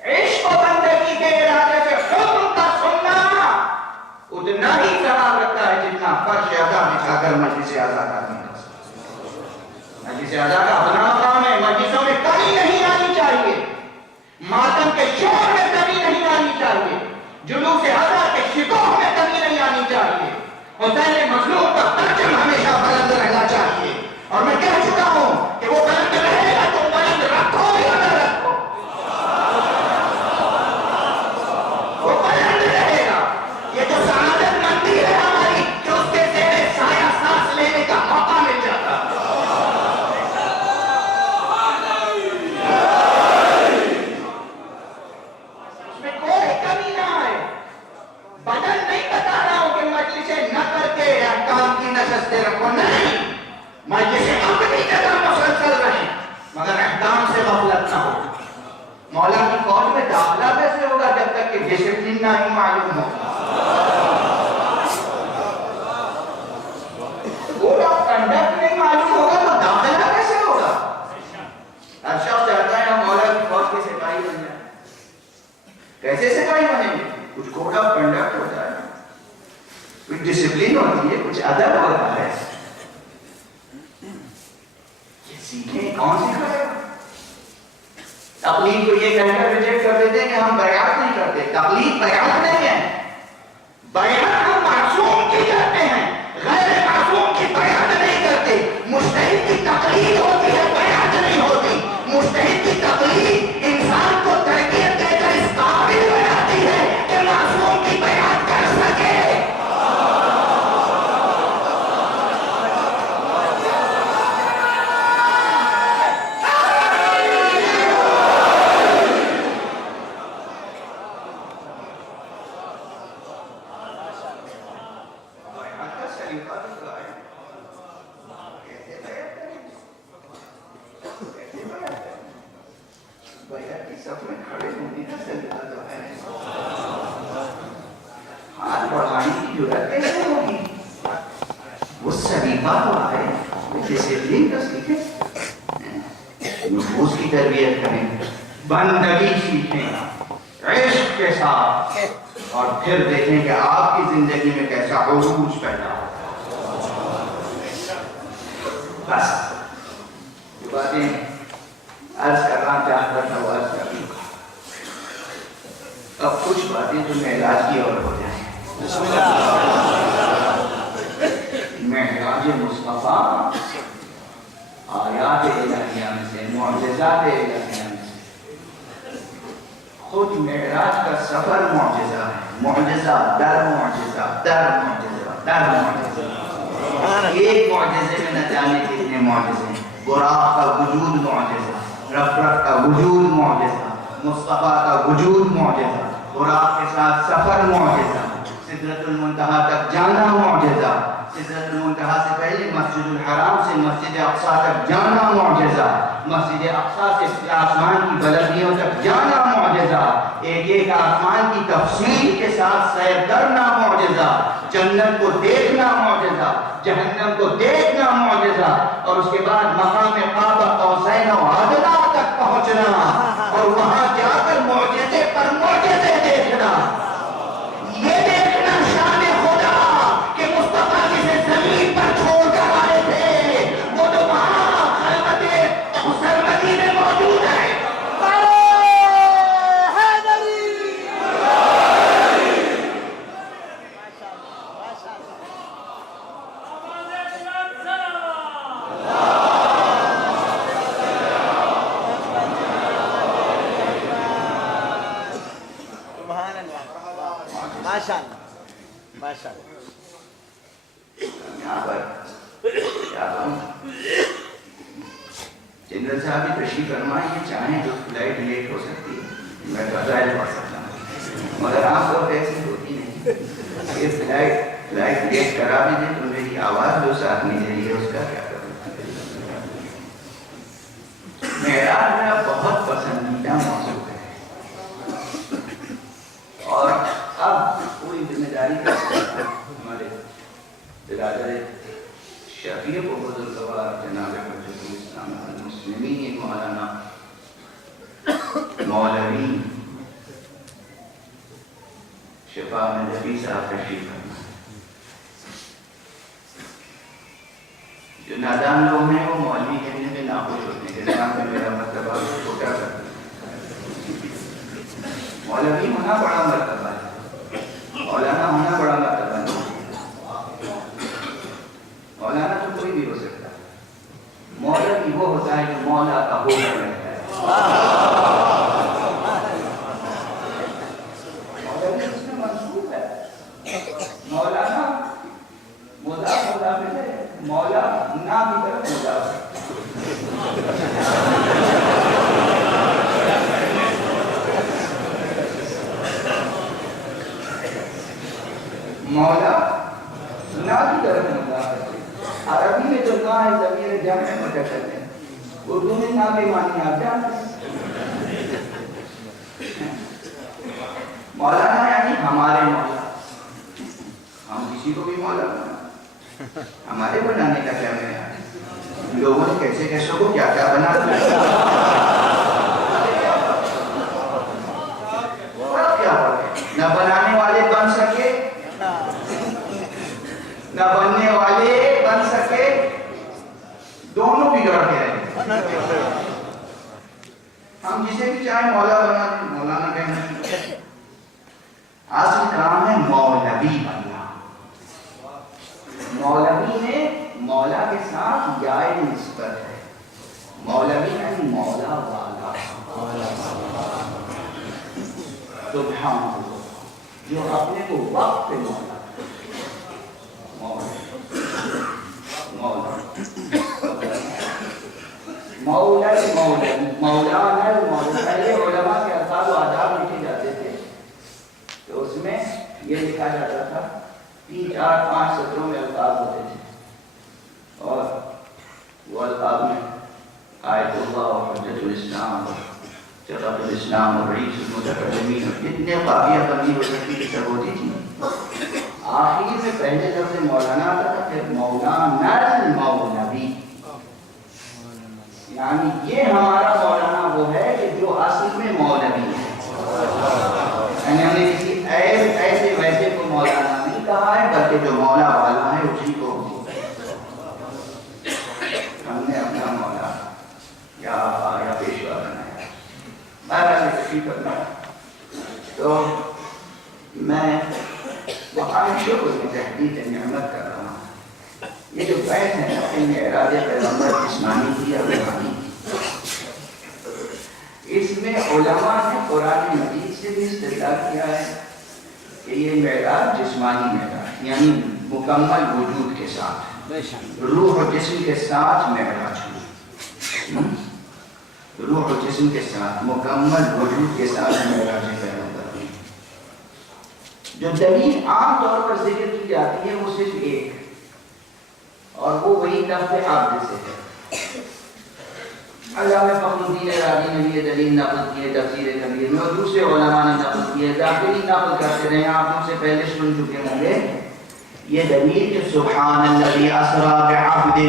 عشق و بندگی کے ارادے سے حکم کا سننا اتنا ہی ثواب رکھتا ہے جتنا فرش ادا بچھا کر مجلس اعلیٰ کرنے کا۔ مجلس اعلیٰ کا اپنا مقام ہے، مجلسوں میں کمی نہیں آنی چاہیے، ماتم کے شور میں کمی نہیں آنی چاہیے، جلوس ادا کے شکوہ میں کمی نہیں آنی چاہیے، حسین مظلوم کا پرچم ہمیشہ بلند رہنا چاہیے، اور میں کہہ چکا ہوں کہ وہ بلند رہے گا تو بلند رکھو یا نہ رکھو، وہ بلند رہے گا۔ یہ جو سعادت مندی ہے ہماری کہ اس کے زیر سایہ سانس لینے کا موقع مل جاتا ہے، اس میں کوئی کمی نہ آئے۔ بدل نہیں بتا رہا ہوں کہ مجلسیں نہ کر کے احکام کی نشستیں رکھو، نہیں، مجلسیں اپنی جگہ مسلسل رہیں مگر احکام سے غفلت نہ ہو۔ مولا کی فوج میں داخلہ کیسے ہوگا جب تک کہ ڈسپلن نہ ہی معلوم ہو؟ پورا کنڈکٹ نہیں معلوم ہوگا تو داخلہ کیسے ہوگا؟ ہر شخص چاہتا ہے ہم مولا کی فوج کے سپاہی بن جائیں، کیسے سپاہی بنیں گے؟ کچھ کوڈ آف کنڈکٹ ہوتا ہے، کچھ ڈسپلن ہوتی ہے، کچھ ادب ہوتا ہے، یہ سیکھیں، کون سکھائے گا؟ تقلید کو یہ کہہ کر ریجیکٹ کر دیتے ہیں کہ ہم بیعت نہیں کرتے، تقلید بیعت نہیں ہے، بیعت ہم معصوم کی کرتے ہیں، غیر معصوم کی بیعت نہیں کرتے، مجتہد کی تقلید ہوتی ہے، بیعت نہیں ہوتی، مجتہد کی تقلید انسان کو تربیت دے کر اس قابل بناتی ہے کہ معصوم کی بیعت کر سکے۔ ہاتھ بڑھانے کی ضرورت کیسے ہوگی؟ وہ سلیقہ تو آئے، ڈسپلن کا سیکھیں، نفوس کی تربیت کریں، بندگی سیکھیں عشق کے ساتھ، اور پھر دیکھیں کہ آپ کی زندگی میں کیسا عروج پیدا ہو۔ بس یہ باتیں عرض کرنا چاہتا تھا وہ عرض کر لوں، اب کچھ باتیں جو معراج کی اور ہو جائیں۔ معراج مصطفیٰ آیات الہیہ میں سے، معجزات الہیہ میں سے، خود معراج کا سفر معجزہ ہے، معجزہ در معجزہ در معجزہ در معجزہ، ایک معجزے میں نہ جانے کتنے معجزے ہیں، براق کا وجود معجزہ، رف رف کا وجود معجزہ، مصطفیٰ کا وجود معجزہ، براق کے ساتھ سفر معجزہ، سدرۃ المنتہا تک جانا معجزہ، سدرۃ المنتہا سے پہلے مسجد الحرام سے مسجد اقصیٰ تک جانا معجزہ، مسجد اقصیٰ سے آسمان کی بلندیوں تک جانا معجزہ، ایک ایک آسمان کی تفصیل کے ساتھ سیر کرنا معجزہ، جنت کو دیکھنا معجزہ، جہنم کو دیکھنا معجزہ، اور اس کے بعد مقام قاب قوسین و ادنیٰ تک پہنچنا، اور وہاں جا کر معجزے پر معجزے دیکھنا، یہ دیکھنا شان خدا کہ مصطفیٰ جسے زمین پر چھوڑ کر آئے تھے وہ تو وہاں خلوت سرمدی میں موجود ہے۔ ماشاء اللہ یہاں پر کیا کہوں، جنرل صاحب بھی تشریف فرمائیں، یہ چاہیں تو فلائٹ لیٹ ہو سکتی ہے، میں فضائل پڑھ سکتا ہوں، مگر آپ کو ایسی ہوتی نہیں، یہ فلائٹ لیٹ کرا بھی دیں تو میری آواز جو ساتھ نہیں دے رہی ہے اس کا کیا کروں۔ معراج میرا بہت پسندیدہ موضوع ہے، اور اب پوری ذمہ داری کا ہمارے برادر شفیع و بزرگوار جناب حجت الاسلام المسلمین مولانا مولوی شفا نجفی صاحب تشریف فرما۔ جو نادان لوگ ہیں وہ مولوی کہنے میں ناخوش ہوتے ہیں کہ جناب میں میرا مرتبہ چھوٹا کر دیں۔ مولوی ہونا بڑا مرتبہ ہے، مولانا ہونا بڑا مرتبہ ہے۔ مولانا تو کوئی بھی ہو سکتا ہے، مولوی وہ ہوتا ہے جو مولا کا ہو کر رہتا ہے۔ مولوی اس میں منصوب ہے، مولانا مضاف مضاف ہے، مولا نا کی طرف مضاف ہے۔ مولا نا کی طرف مضاف ہے۔ عربی میں جو نا ہے ضمیر جمع مذکر ہے، اردو میں نا کے معنی آپ جانتے ہیں۔ مولانا یعنی ہمارے مولا، ہم کسی کو بھی مولا بنا، ہمارے بنانے کا کیا معیار ہے؟ لوگوں نے کیسے کیسوں کو کیا کیا بنا دیا، کیا نہ بنانے والے بن سکے نہ بننے والے بن سکے، دونوں بھی لڑ کے رہے۔ ہم جسے بھی چاہیں مولا بنا دیں، مولانا کہنا چاہیے، اصل کام ہے مولوی بننا۔ مولوی میں مولا کے ساتھ یائے نسبت ہے، مولوی یعنی مولا والا، سبحان اللہ، جو اپنے کو وقت پہ مولا پہلے علماء کے الفاظ و آداب لکھے جاتے تھے تو اس میں یہ لکھا جاتا تھا، 3 4 5 سطروں میں الفاظ ہوتے تھے، اور وہ الفاظ میں آیت اللہ اور حجت الاسلام اور شرف الاسلام اور رئیس المتکلمین اور جتنے قافیہ بندی ہو سکتی تھی سب ہوتی تھی۔ آخر میں پہلے لفظ مولانا آتا تھا، پھر مولانا المولوی، یعنی یہ ہمارا مولانا وہ ہے کہ جو اصل میں مولوی ہے، یعنی ہم نے کسی ایسے ویسے کو مولانا نہیں کہا ہے، بلکہ جو مولا والا ہے اسی کو ہم نے اپنا مولا یا آقا یا پیشوا بنایا۔ بہرحال تشریف کرنا تو میں وقائع شکر کی تحقیق نعمت کر رہا ہوں۔ یہ جو بیت ہے ان میں اعراض پیغمبر جسمانی کی یا روحانی کی، اس میں علماء نے قرآن مجید سے بھی استدلال کیا ہے کہ یہ معراج جسمانی معراج، یعنی مکمل وجود کے ساتھ، روح و جسم کے ساتھ معراج ہوئی، روح و جسم کے ساتھ مکمل وجود کے ساتھ معراج پیغمبر ہوئی۔ جو دلیل عام طور پر ذکر کی جاتی ہے وہ صرف ایک، اور وہ وہی لفظ عبد سے ہے۔ علامہ فخر الدین رازی نے یہ دلیل نقل کی ہے تفسیر کبیر میں، اور دوسرے علماء نے نقل کی ہے، داخلی نقل کرتے رہے ہیں، آپ ان سے پہلے سن چکے ہوں گے یہ دلیل کہ سبحان الذی اسری بعبدہ،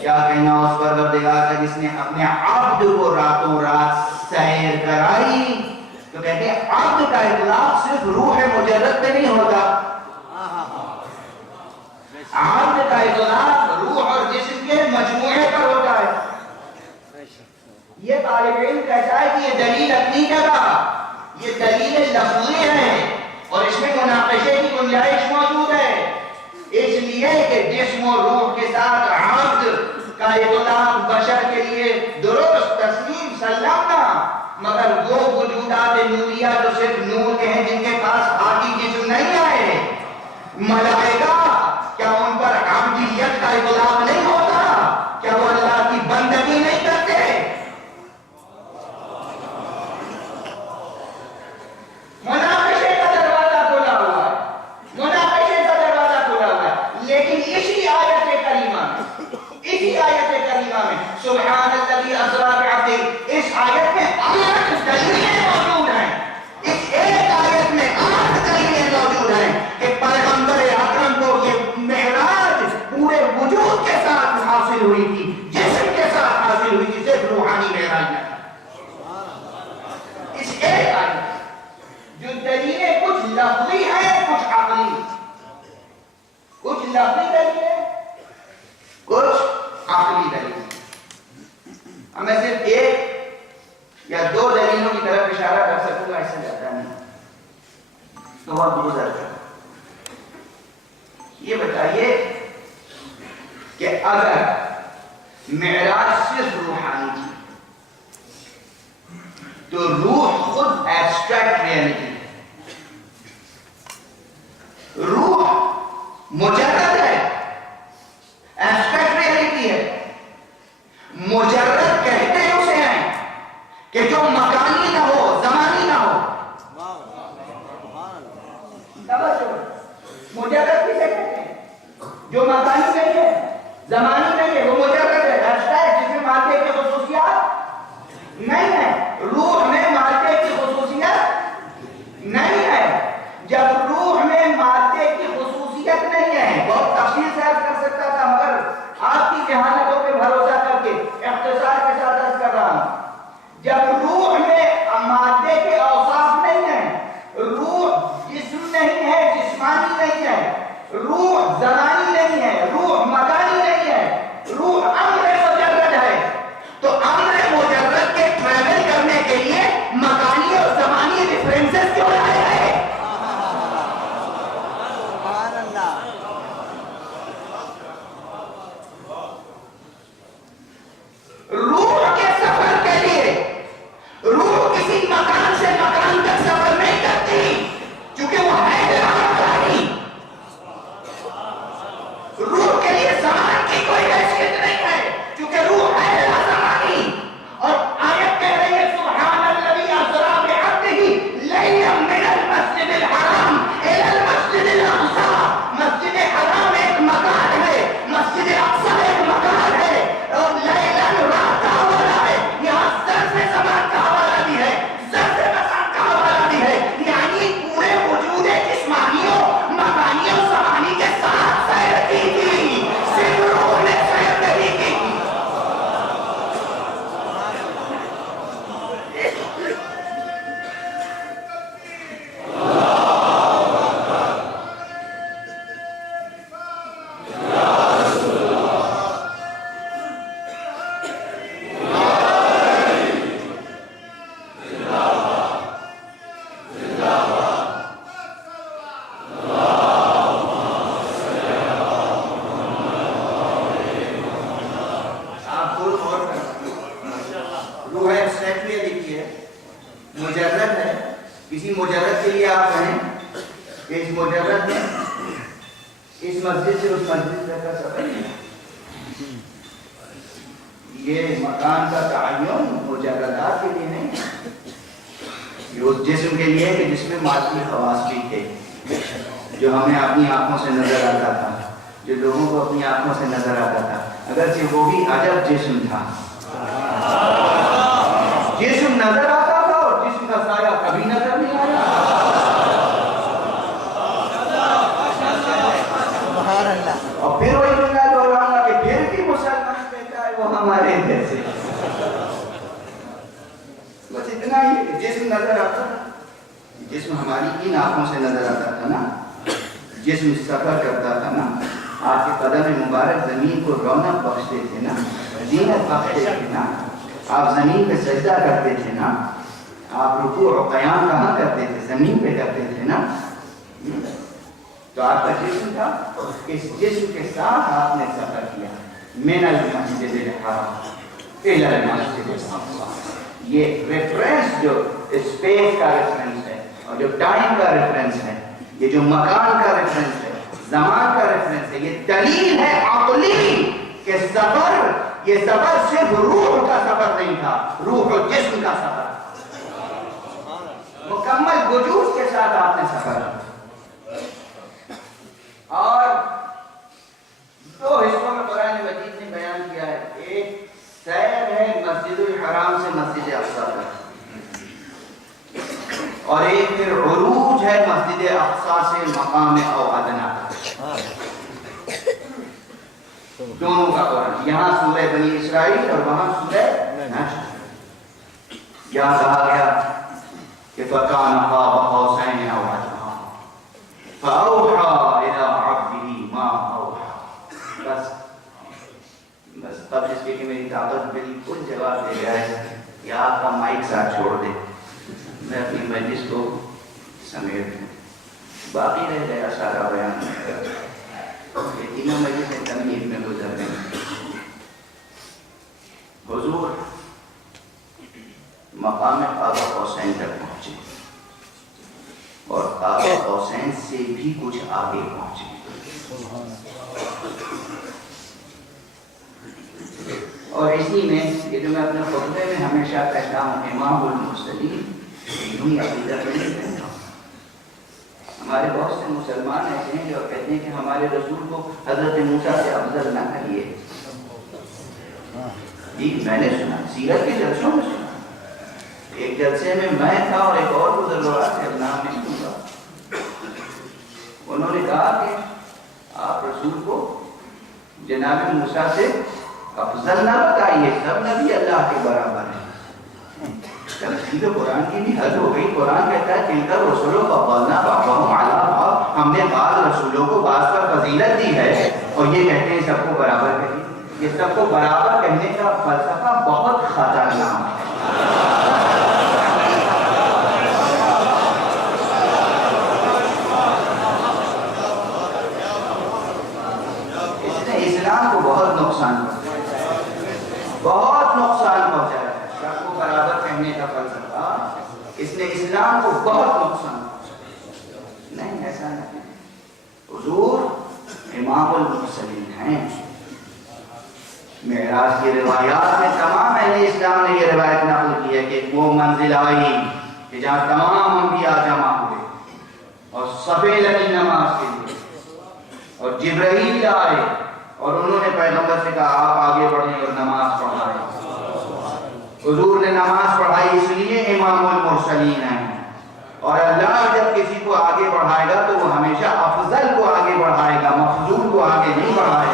کیا کہنا اس پروردگار کا جس نے اپنے عبد کو راتوں رات سیر کرائی۔ تو کہتے ہیں عبد کا اطلاق صرف روح مجرد پہ نہیں ہوتا، عبد کا اطلاق روح اور جسم کے مجموعے پر ہوتا ہے۔ یہ طالب علم کہتا ہے کہ یہ دلیل اپنی جگہ، یہ دلیل لفظی ہے اور اس میں مناقشے کی گنجائش موجود ہے، اس لیے کہ جسم و روح کے ساتھ عبد کا اطلاق بشر کے لیے درست تسلیم سلامنا، مگر وہ وجودات نوریہ جو صرف نور کے ہیں، جن کے پاس باقی جسم نہیں آئے، ملائکہ کیا ان پر عبدیت کا اطلاق نہیں ہوتا؟ کیا وہ اللہ کی بندگی نہیں کرتے؟ مناقشے کا دروازہ کھلا ہوا ہے، مناقشے کا دروازہ کھلا ہوا ہے، لیکن اسی آیت کریمہ میں سبحان الذی اسری بعبدہ، اس آیت میں 8 دلیلیں موجود ہیں، اس ایک آیت میں 8 دلیلیں موجود ہیں کہ پیغمبر اکرم کو یہ معراج پورے وجود کے ساتھ حاصل ہوئی تھی، جسم کے ساتھ حاصل ہوئی تھی، صرف روحانی معراج نہیں۔ اس ایک آیت جو دلیلیں کچھ لفظی ہیں کچھ عقلی، کچھ لفظی دلیلیں کچھ عقلی دلیل۔ اب میں صرف ایک یا 2 دلیلوں کی طرف اشارہ کر سکوں گا، اس سے زیادہ نہیں، تو وقت گزر گیا۔ یہ بتائیے کہ اگر معراج صرف روحانی تھی تو روح خود ایبسٹریکٹ ریئلٹی ہے، روح مجرد ہے، ایبسٹریکٹ ریئلٹی ہے۔ مجرد کہتے اسے ہیں کہ جو مکانی نہ ہو، زمانی نہ ہو۔ مجرد کسے کہتے ہیں؟ جو مکانی نہیں ہے، زمانی نہیں ہے، وہ مجرد ہے، ایبسٹریکٹ، جس میں مادے کی خصوصیات نہیں ہے۔ روح میں مادے کی خصوصیت نہیں ہے۔ جب روح میں مادے کی خصوصیت نہیں ہے، بہت تفصیل سے عرض کر سکتا تھا مگر آپ کی ذہانتوں پہ بھروسہ کر کے اختصار کے ساتھ عرض کر رہا ہوں۔ جب روح میں مادے کے اوصاف نہیں ہیں، روح جسم نہیں ہے، جسمانی نہیں ہے، روح زمانی نہیں ہے، روح مکانی نہیں ہے، روح امر مجرد ہے، تو امر مجرد کے ٹریول کرنے کے لیے مکانی اور زمانی ریفرنسز کیوں لائے ہیں؟ سبحان اللہ۔ روح کے سفر کے لیے روح کسی مکان سے مکان تک سفر نہیں کرتی، چونکہ وہ ہے زمانی۔ روح کے لیے زمان کی کوئی حیثیت نہیں ہے، چونکہ روح ہے زمانی۔ اور آیت کہہ رہی ہے سبحان الذی اسری بعبدہ لیلا من المسجد الحرام الی المسجد الاقصی۔ مسجد حرام ایک مکان ہے، مسجد اقصی ایک مکان ہے، اور لیلا رات کا حوالہ ہے۔ یہاں ظرف زمان کا حوالہ بھی ہے، ظرف مکان کا حوالہ بھی ہے، یعنی پورے وجود جسمانیوں مکانیوں زمانی کے ساتھ سیر کی تھی، صرف روح نے سیر نہیں کی تھی۔ آپ خود غور کریں، روح ایبسٹریکٹ ریئلٹی ہے، مجرد ہے۔ کسی مجرد کے لیے آپ کہیں کہ اس مجرد میں اس مسجد سے اس مسجد تک کا سفر ہے۔ یہ مکان کا تعین مجردات کے لیے نہیں، یہ اس جسم کے لیے کہ جس میں مادی خواص بھی تھے، جو ہمیں اپنی آنکھوں سے نظر آتا تھا، جو لوگوں کو اپنی آنکھوں سے نظر آتا تھا، اگرچہ وہ بھی عجب جسم تھا۔ جسم نظر آتا تھا اور جسم کا سایہ کبھی نظر نہیں آیا۔ سبحان اللہ۔ اور پھر وہی جملہ دہراؤں گا کہ پھر بھی مسلمان کہتا ہے وہ ہمارے جیسے۔ بس اتنا ہی کہ جسم نظر آتا تھا، جسم ہماری ان آنکھوں سے نظر آتا تھا نا، جسم سفر کرتا تھا نا، آپ کے قدم مبارک زمین کو رونق بخشتے تھے نا، زینت بخشتے تھے نا، آپ زمین پہ سجدہ کرتے تھے نا، آپ رکوع و قیام کہاں کرتے تھے؟ زمین پہ کرتے تھے نا۔ تو آپ کا جسم تھا، اس جسم کے ساتھ آپ نے سفر کیا، من المسجد الحرام الی المسجد الاقصی۔ یہ ریفرنس جو اسپیس کا ریفرنس ہے اور جو ٹائم کا ریفرنس ہے، یہ جو مکان کا ریفرنس ہے، زمان کا ریفرنس ہے، یہ دلیل ہے عقلی کہ یہ سفر صرف روح کا سفر نہیں تھا، روح و جسم کا سفر، مکمل وجود کے ساتھ آپ نے سفر. اور دو حصوں میں قرآن مجید نے بیان کیا ہے، ایک سیر ہے مسجد الحرام سے مسجد اقصی تک، اور ایک پھر عروج ہے مسجد اقصی سے مقام او ادنا تک. دونوں کا قرآن، یہاں سورہ بنی اسرائیل اور وہاں سورہ نجم. یہاں کہا گیا کہ فَكَانَ قَابَ قَوْسَيْنِ أَوْ أَدْنَىٰ فَأَوْحَىٰ إِلَىٰ عَبْدِهِ مَا أَوْحَىٰ. بس اب اس کے کہ میری طاقت بالکل جواب دے گیا ہے کہ آپ کا مائک ساتھ چھوڑ دیں، میں اپنی مجلس کو سمیٹ دوں، باقی رہ گیا سارا بیان. یہ تینوں مجلسیں تمہید میں گزر گئیں. حضور مقام قاب قوسین تک پہنچے اور قاب قوسین سے بھی کچھ آگے پہنچے. اور اسی میں یہ جو میں اپنے خطبے میں ہمیشہ کہتا ہوں، امام المرسلین یوں ہی عقیدت میں نہیں کہتا ہوں. ہمارے بہت سے مسلمان ایسے ہیں جو کہتے ہیں کہ ہمارے رسول کو حضرت موسیٰ سے افضل نہ کریے. جی میں نے سنا، سیرت کے جلسوں میں سنا. ایک جلسے میں تھا اور ایک اور بزرگوار سے نام نہیں دوں گا، انہوں نے کہا کہ آپ رسول کو جناب موسیٰ سے افضل نہ بتائیے، سب نبی اللہ کے برابر ہیں. تفسیر قرآن کی بھی حد ہو گئی. قرآن کہتا ہے تلک رسولوں فضلنا بعضهم علی بعض، ہم نے بعض رسولوں کو بعض پر فضیلت دی ہے، اور یہ کہتے ہیں سب کو برابر کہیے. یہ سب کو برابر کہنے کا فلسفہ بہت خطرناک ہے. اس نے اسلام کو بہت نقصان پہنچایا، بہت نقصان پہنچایا. سب کو برابر کہنے کا فلسفہ اس نے اسلام کو بہت نقصان پہنچایا. نہیں، ایسا نہیں. حضور امام المرسلین ہیں. معراج کی روایات میں تمام اہل اسلام نے یہ روایت نقل کی ہے کہ وہ منزل آئی کہ جہاں تمام انبیاء جمع ہوئے اور صفے لگی نماز کے لیے، اور جبرائیل آئے اور انہوں نے پیغمبر سے کہا آپ آگے بڑھیں اور نماز پڑھائیں. حضور نے نماز پڑھائی اس لیے امام المرسلین ہیں. اور اللہ جب کسی کو آگے بڑھائے گا تو وہ ہمیشہ افضل کو آگے بڑھائے گا، مفضول کو آگے نہیں بڑھائے گا.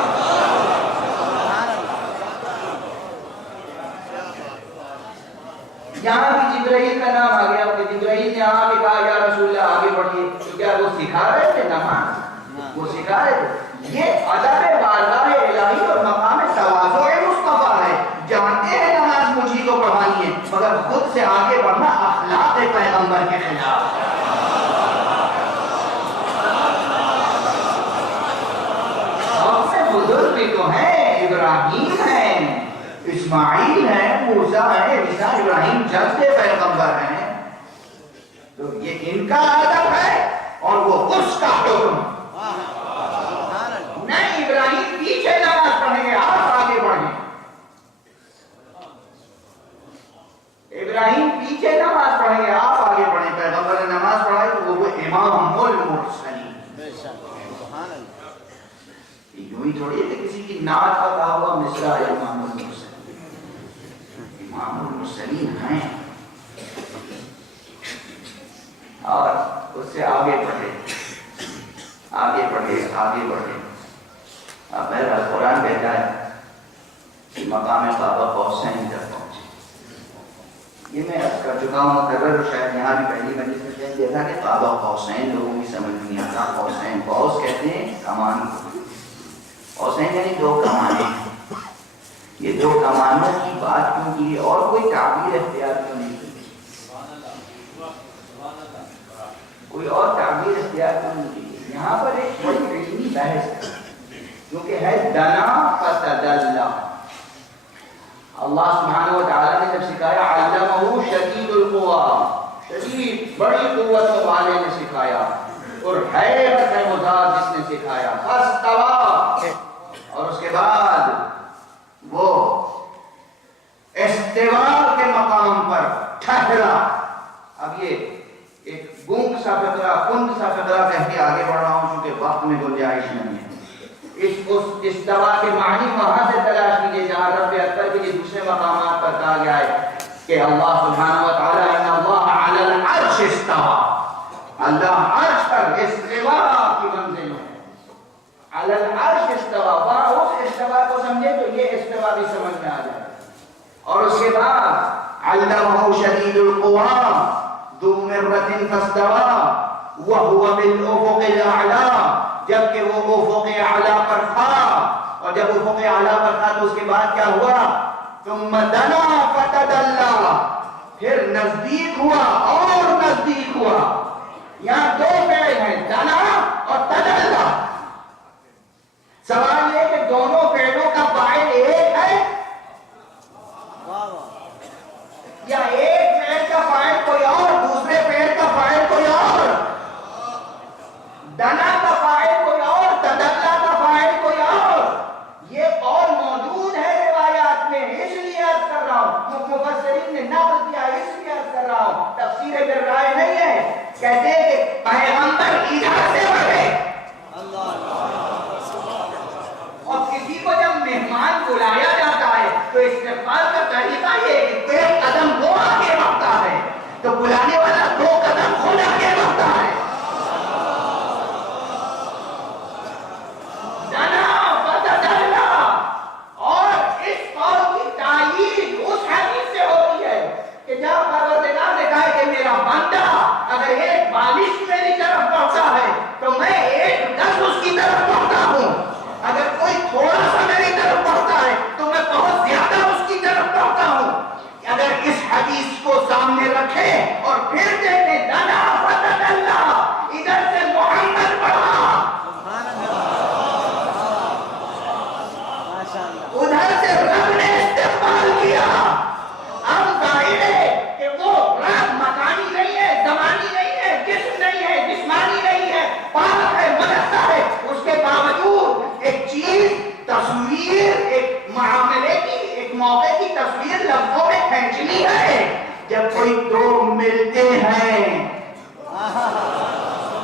یہاں بھی جبرائیل کا نام آ گیا کہ جبرائیل نے آ کے کہا یا رسول اللہ آگے بڑھیے. تو کیا وہ سکھا رہے تھے نماز؟ وہ سکھا رہے تھے. یہ ادب بارگاہ الہی اور مقام تواضع مصطفیٰ ہے. جانتے ہیں نماز مجھی کو پڑھانی ہے، مگر خود سے آگے بڑھنا اخلاق پیغمبر کے خلاف ہے. سب سے بزرگ بھی تو ہیں، ابراہیم ہیں، اسماعیل ہیں، موسیٰ ہیں، عیسیٰ ابراہیم جد پیغمبر ہیں. تو یہ ان کا ادب ہے اور وہ اس کا حکم. نہیں، ابراہیم پیچھے نماز پڑھیں گے، آپ آگے بڑھیں. ابراہیم پیچھے نماز پڑھیں گے، آپ آگے بڑھیں. پیغمبر نے نماز پڑھائی تو وہ امام المرسلین. یوں ہی تھوڑی ہے کہ کسی کی نعت کا کہا ہوا مصرع ہے امام المرسلین. امام المرسلین ہیں اور اس سے آگے بڑھے، آگے بڑھے، آگے بڑھے. اب بہرحال قرآن کہتا ہے کہ مقام قاب قوسین تک پہنچے. یہ میں کر چکا ہوں مقرر، شاید یہاں بھی پہلی مجلس میں کہہ دیا تھا کہ قاب قوسین لوگوں کی سمجھ نہیں آتا. قوسین، قوس کہتے ہیں کمان کو، قوسین یعنی دو کمانیں. یہ دو کمانوں کی بات کیوں کی اور کوئی تعبیر اختیار کیوں نہیں کی؟ کوئی اور تعبیر اختیار کیوں نہیں کی؟ یہاں پر ایک بڑی علمی بحث ہے کیونکہ ہے دنا فتدلا. اللہ سبحانہ و تعالیٰ نے جب سکھایا علمہ شدید القویٰ، شدید بڑی قوت والے نے سکھایا. اور حیبت ہے وہ ذات جس نے سکھایا. فاستوا، اور اس کے بعد وہ استوا کے مقام پر ٹھہرا. اب یہ ایک گونگ سا فقرہ، کند سا فقرہ کہہ کے آگے بڑھ رہا ہوں چونکہ وقت میں گنجائش نہیں ہے. اس استوا کے معنی وہاں سے تلاش کیجیے جہاں رب اکبر کے لیے دوسرے مقامات پر کہا گیا ہے کہ اللہ سبحانہ و تعالی ان اللہ علی العرش استوا. اللہ عرش پر استوا کی منزل ہے. علی العرش استوا، وہاں اس استوا کو سمجھے تو یہ استوا بھی سمجھ میں آ جائے. اور اس کے بعد علمہ شدید القوی ذو مرۃ فاستوى وهو بالافق الاعلى، جبکہ وہ افق اعلی پر تھا. اور جب افق اعلی پر تھا تو اس کے بعد کیا ہوا؟ ثم دنا فتدلى، پھر نزدیک ہوا اور نزدیک ہوا. یہاں دو فعل ہیں، دنا اور تدلى. سوال یہ کہ دونوں فعلوں کا فاعل ایک ہے یا ایک فعل کا فاعل کوئی اور، دوسرے فعل کا فاعل کوئی اور. دنا کا فاعل کوئی اور، تدلّا کا فاعل کوئی اور. یہ قول موجود ہے روایات میں، اس لیے عرض کر رہا ہوں. مفسرین نے نقل کیا، اس لیے عرض کر رہا ہوں. تفسیر بالرائے نہیں ہے. کہتے ہیں کہ پیغمبر ادھر سے بڑھے. اور کسی کو جب مہمان بلایا جاتا ہے تو استقبال کا طریقہ یہ ہے کہ ایک قدم وہ آگے بڑھتا ہے تو بلانے والا دو قدم خود آگے بڑھتا ہے. دنا فتدلّا. اور اس قول کی تائید اس حدیث سے ہوتی ہے کہ جب پروردگار نے کہا کہ میرا بندہ اگر ایک بالش میری طرف بڑھتا ہے تو میں ایک گز اس کی طرف بڑھتا ہوں. اگر کوئی تھوڑا سا میری طرف بڑھتا ہے تو میں بہت زیادہ اس کی طرف بڑھتا ہوں. اگر اس حدیث کو سامنے رکھے اور پھر دیکھیں دنا فتدلّا، ادھر سے محمد بڑھا، ادھر سے رب نے استقبال کیا. اب ظاہر ہے کہ وہ رب مکانی نہیں ہے، زمانی نہیں ہے، جسم نہیں ہے، جسمانی نہیں ہے، پاک ہے، منزہ ہے. اس کے باوجود ایک چیز، تصویر، ایک معاملے کی، ایک موقع کی تصویر لفظوں میں کھینچنی ہے. جب کوئی دو ملتے ہیں،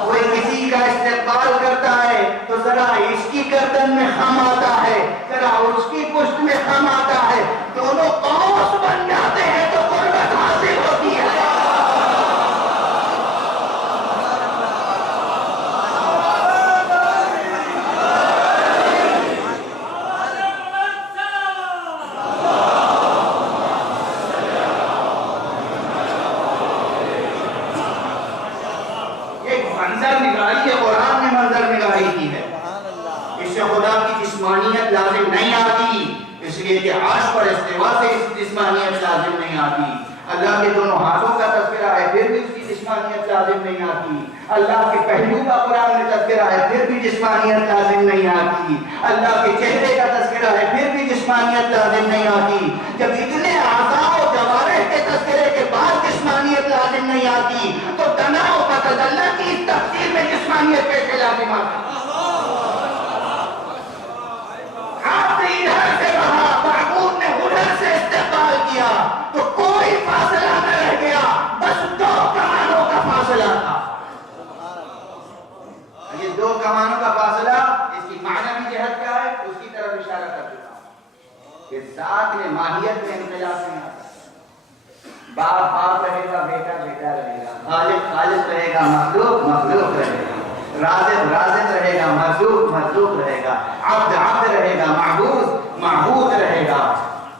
کوئی کسی کا استقبال کرتا ہے تو ذرا اس کی گردن میں خم آتا ہے، ذرا اس کی پشت میں خم آتا ہے، دونوں قوس بن جاتے ہیں تو قربت حاصل ہوتی ہے. جسمانیت لازم نہیں آتی، اس لیے کہ عرش پر استوا سے اس جسمانیت لازم نہیں آتی. اللہ کے دونوں ہاتھوں کا تذکرہ ہے پھر بھی اس کی جسمانیت لازم نہیں آتی. اللہ کے پہلو کا قرآن میں تذکرہ ہے پھر بھی جسمانیت لازم نہیں آتی. اللہ کے چہرے کا تذکرہ ہے پھر بھی جسمانیت لازم نہیں آتی. جب اتنے اعضاء و جوارح کے تذکرے کے بعد جسمانیت لازم نہیں آتی تو دنا و فتدلّا کی اس تفسیر میں جسمانیت کیسے لازم آتی؟ ادھر سے بڑھا، معبود نے ادھر سے استقبال کیا تو کوئی فاصلہ نہ رہ گیا، بس دو کمانوں کا فاصلہ تھا. یہ دو کمانوں کا فاصلہ اس کی معنوی جہت کیا ہے اس کی طرف اشارہ کر چکا ہوں کہ ذات میں، ماہیت میں انقلاب نہیں آتا. باپ باپ رہے گا، بیٹا بیٹا رہے گا، خالق خالق رہے گا، مخلوق مخلوق رہے گا، رازق رازق رہے گا، مرزوق مرزوق رہے گا، عبد عبد رہے گا، معبود معبود رہے گا.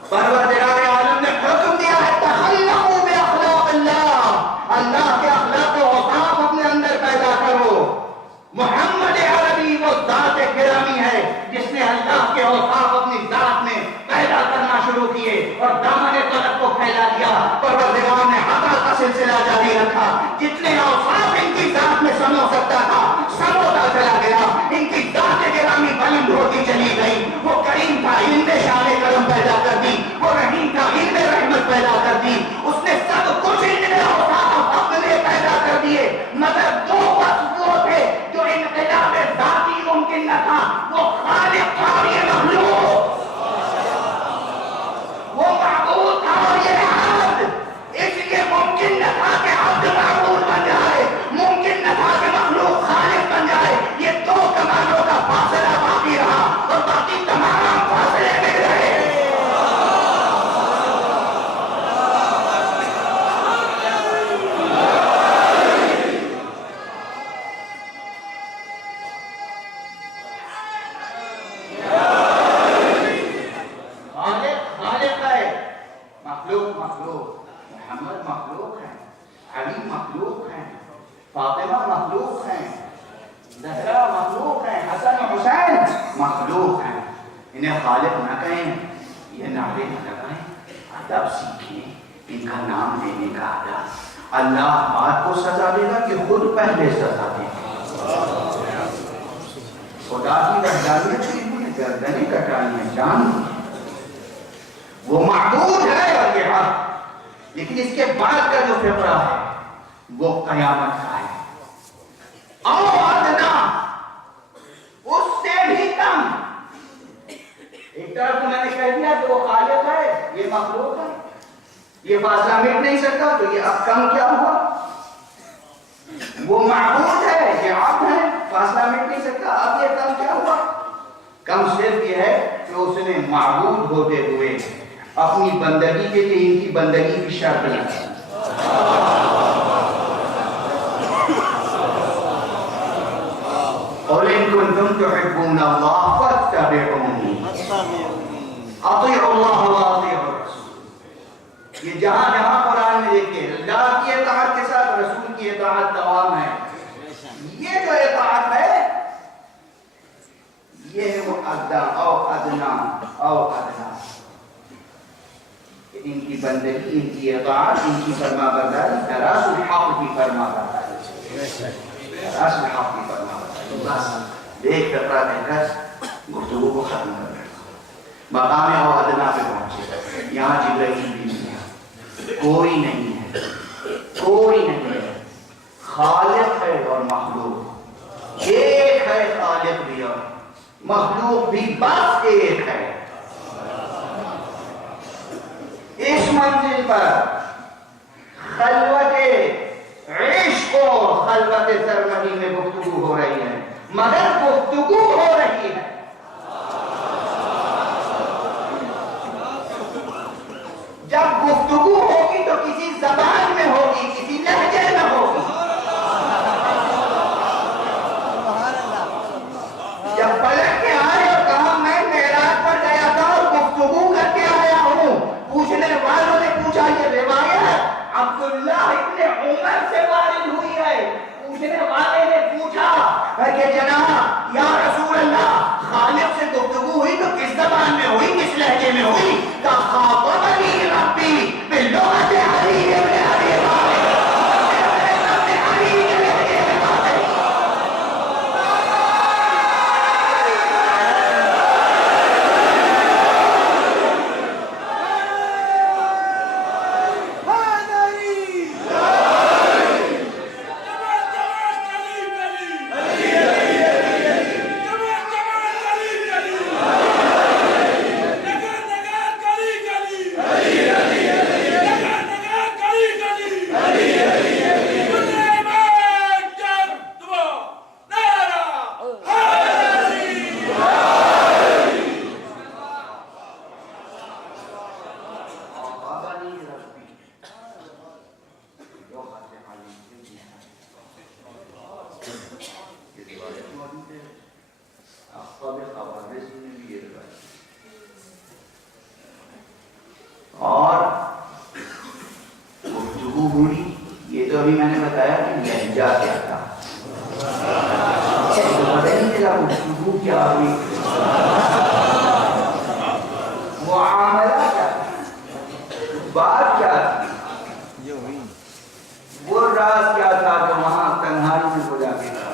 پروردگار عالم نے حکم دیا ہے تخلقوا باخلاق اللہ، اللہ کے اخلاق و اوصاف اپنے اندر پیدا کرو. محمد عربی وہ ذات گرامی ہے جس نے اللہ کے اوصاف اپنی ذات میں پیدا کرنا شروع کیے اور دامن طلب کو پھیلا دیا. پروردگار نے عطا کا سلسلہ جاری رکھا. جتنے اوصاف ان کی ذات میں سمو سکتا تھا سموتا چلا گیا. ان کی ذات گرامی بلند ہوتی چلی گئی. وہ کریم تھا، ان میں شان کرم پیدا کر دی. وہ رحیم تھا، ان میں رحمت پیدا کر دی. اس نے سب کچھ ان میں اوصاف اپنے پیدا کر دیے، مگر دو وصف وہ تھے وہ خالق تھا اور یہ مخلوق، وہ معبود تھا اور یہ عبد. اس لیے ممکن نہ تھا کہ عبد معبود بن جائے، ممکن نہ تھا کہ مخلوق خالق بن جائے. یہ دو کمالوں کا فاصلہ باقی رہا اور باقی تمام فاصلے مل رہے. خالق ہے، مخلوق محمد مخلوق ہے، علی مخلوق ہے، فاطمہ مخلوق ہے، زہرا مخلوق ہے، حسن حسین مخلوق ہیں. انہیں خالق نہ کہیں، یہ نعرے نہ لگائیں. ادب سیکھیں، ان کا نام لینے کا ادب. اللہ بات کو سزا دے گا کہ خود پہلے سزا دے گا. خدا کی وحدانیت کی گردنیں کٹانی ہیں، جان. وہ معبود ہے اور یہ حق، لیکن اس کے بعد کا جو فقرہ ہے وہ قیامت کا ہے. او ادنا، اس سے بھی کم. ایک طرف انہوں نے کہہ دیا کہ وہ خالق ہے، یہ مخلوق ہے، یہ فاصلہ مٹ نہیں سکتا، تو یہ اب کم کیا ہوا؟ وہ معبود ہے، یہ عبد ہے، فاصلہ مٹ نہیں سکتا، اب یہ کم کیا ہوا؟ کم صرف یہ ہے کہ اس نے معبود ہوتے ہوئے اپنی بندگی کے لیے ان کی بندگی کی شرط لگائی. قل ان کنتم تحبون اللہ فاتبعونی اطیعوا اللہ واطیعوا الرسول. یہ جہاں جہاں قرآن میں دیکھیں اللہ کی اطاعت کے ساتھ رسول کی اطاعت دوام ہے. یہ جو اطاعت ہے یہ ہے وہ ادنا او ادنا او ادنا. ان کی بندگی، ان کی اطاعت، ان کی فرما برداری دراس الحق کی فرما برداری، دراس الحق کی فرما برداری. بس ایک فقرہ دے کر گفتگو کو ختم کر رہے. مقام او ادنا پہ پہنچے، یہاں جبرائیل بھی نہیں ہے، کوئی نہیں ہے، کوئی نہیں ہے. خالق ہے اور مخلوق ایک ہے، خالق بھی اور مخلوق بھی بس ایک ہے. اس منزل پر خلوت عشق و خلوت سرمدی میں گفتگو ہو رہی ہے، مگر گفتگو ہو رہی ہے. جب گفتگو ہوگی تو کسی زبان میں ہوگی، کسی لہجے میں ہوگی. جب پلٹ کے آئے اور کہا میں معراج پر گیا تھا اور گفتگو کر کے آیا ہوں، پوچھنے والوں نے پوچھا یہ روایت عبداللہ ابن عمر سے وارد ہوئی ہے. پوچھنے والے نے پوچھا کہ جناب یا رسول اللہ خالق سے گفتگو ہوئی تو کس زبان میں ہوئی، کس لہجے میں ہوئی؟ کہا خاطبنی ربی باللغت علی ابن ابی طالب. اور گفتگو ہوئی. یہ تو ابھی میں نے بتایا کہ لہجہ کیا تھا، پتہ نہیں چلا گفتگو کیا ہوئی، معاملہ کیا تھا، بات کیا تھی، وہ راز کیا تھا جو وہاں تنہائی میں ہو جاتی تھا.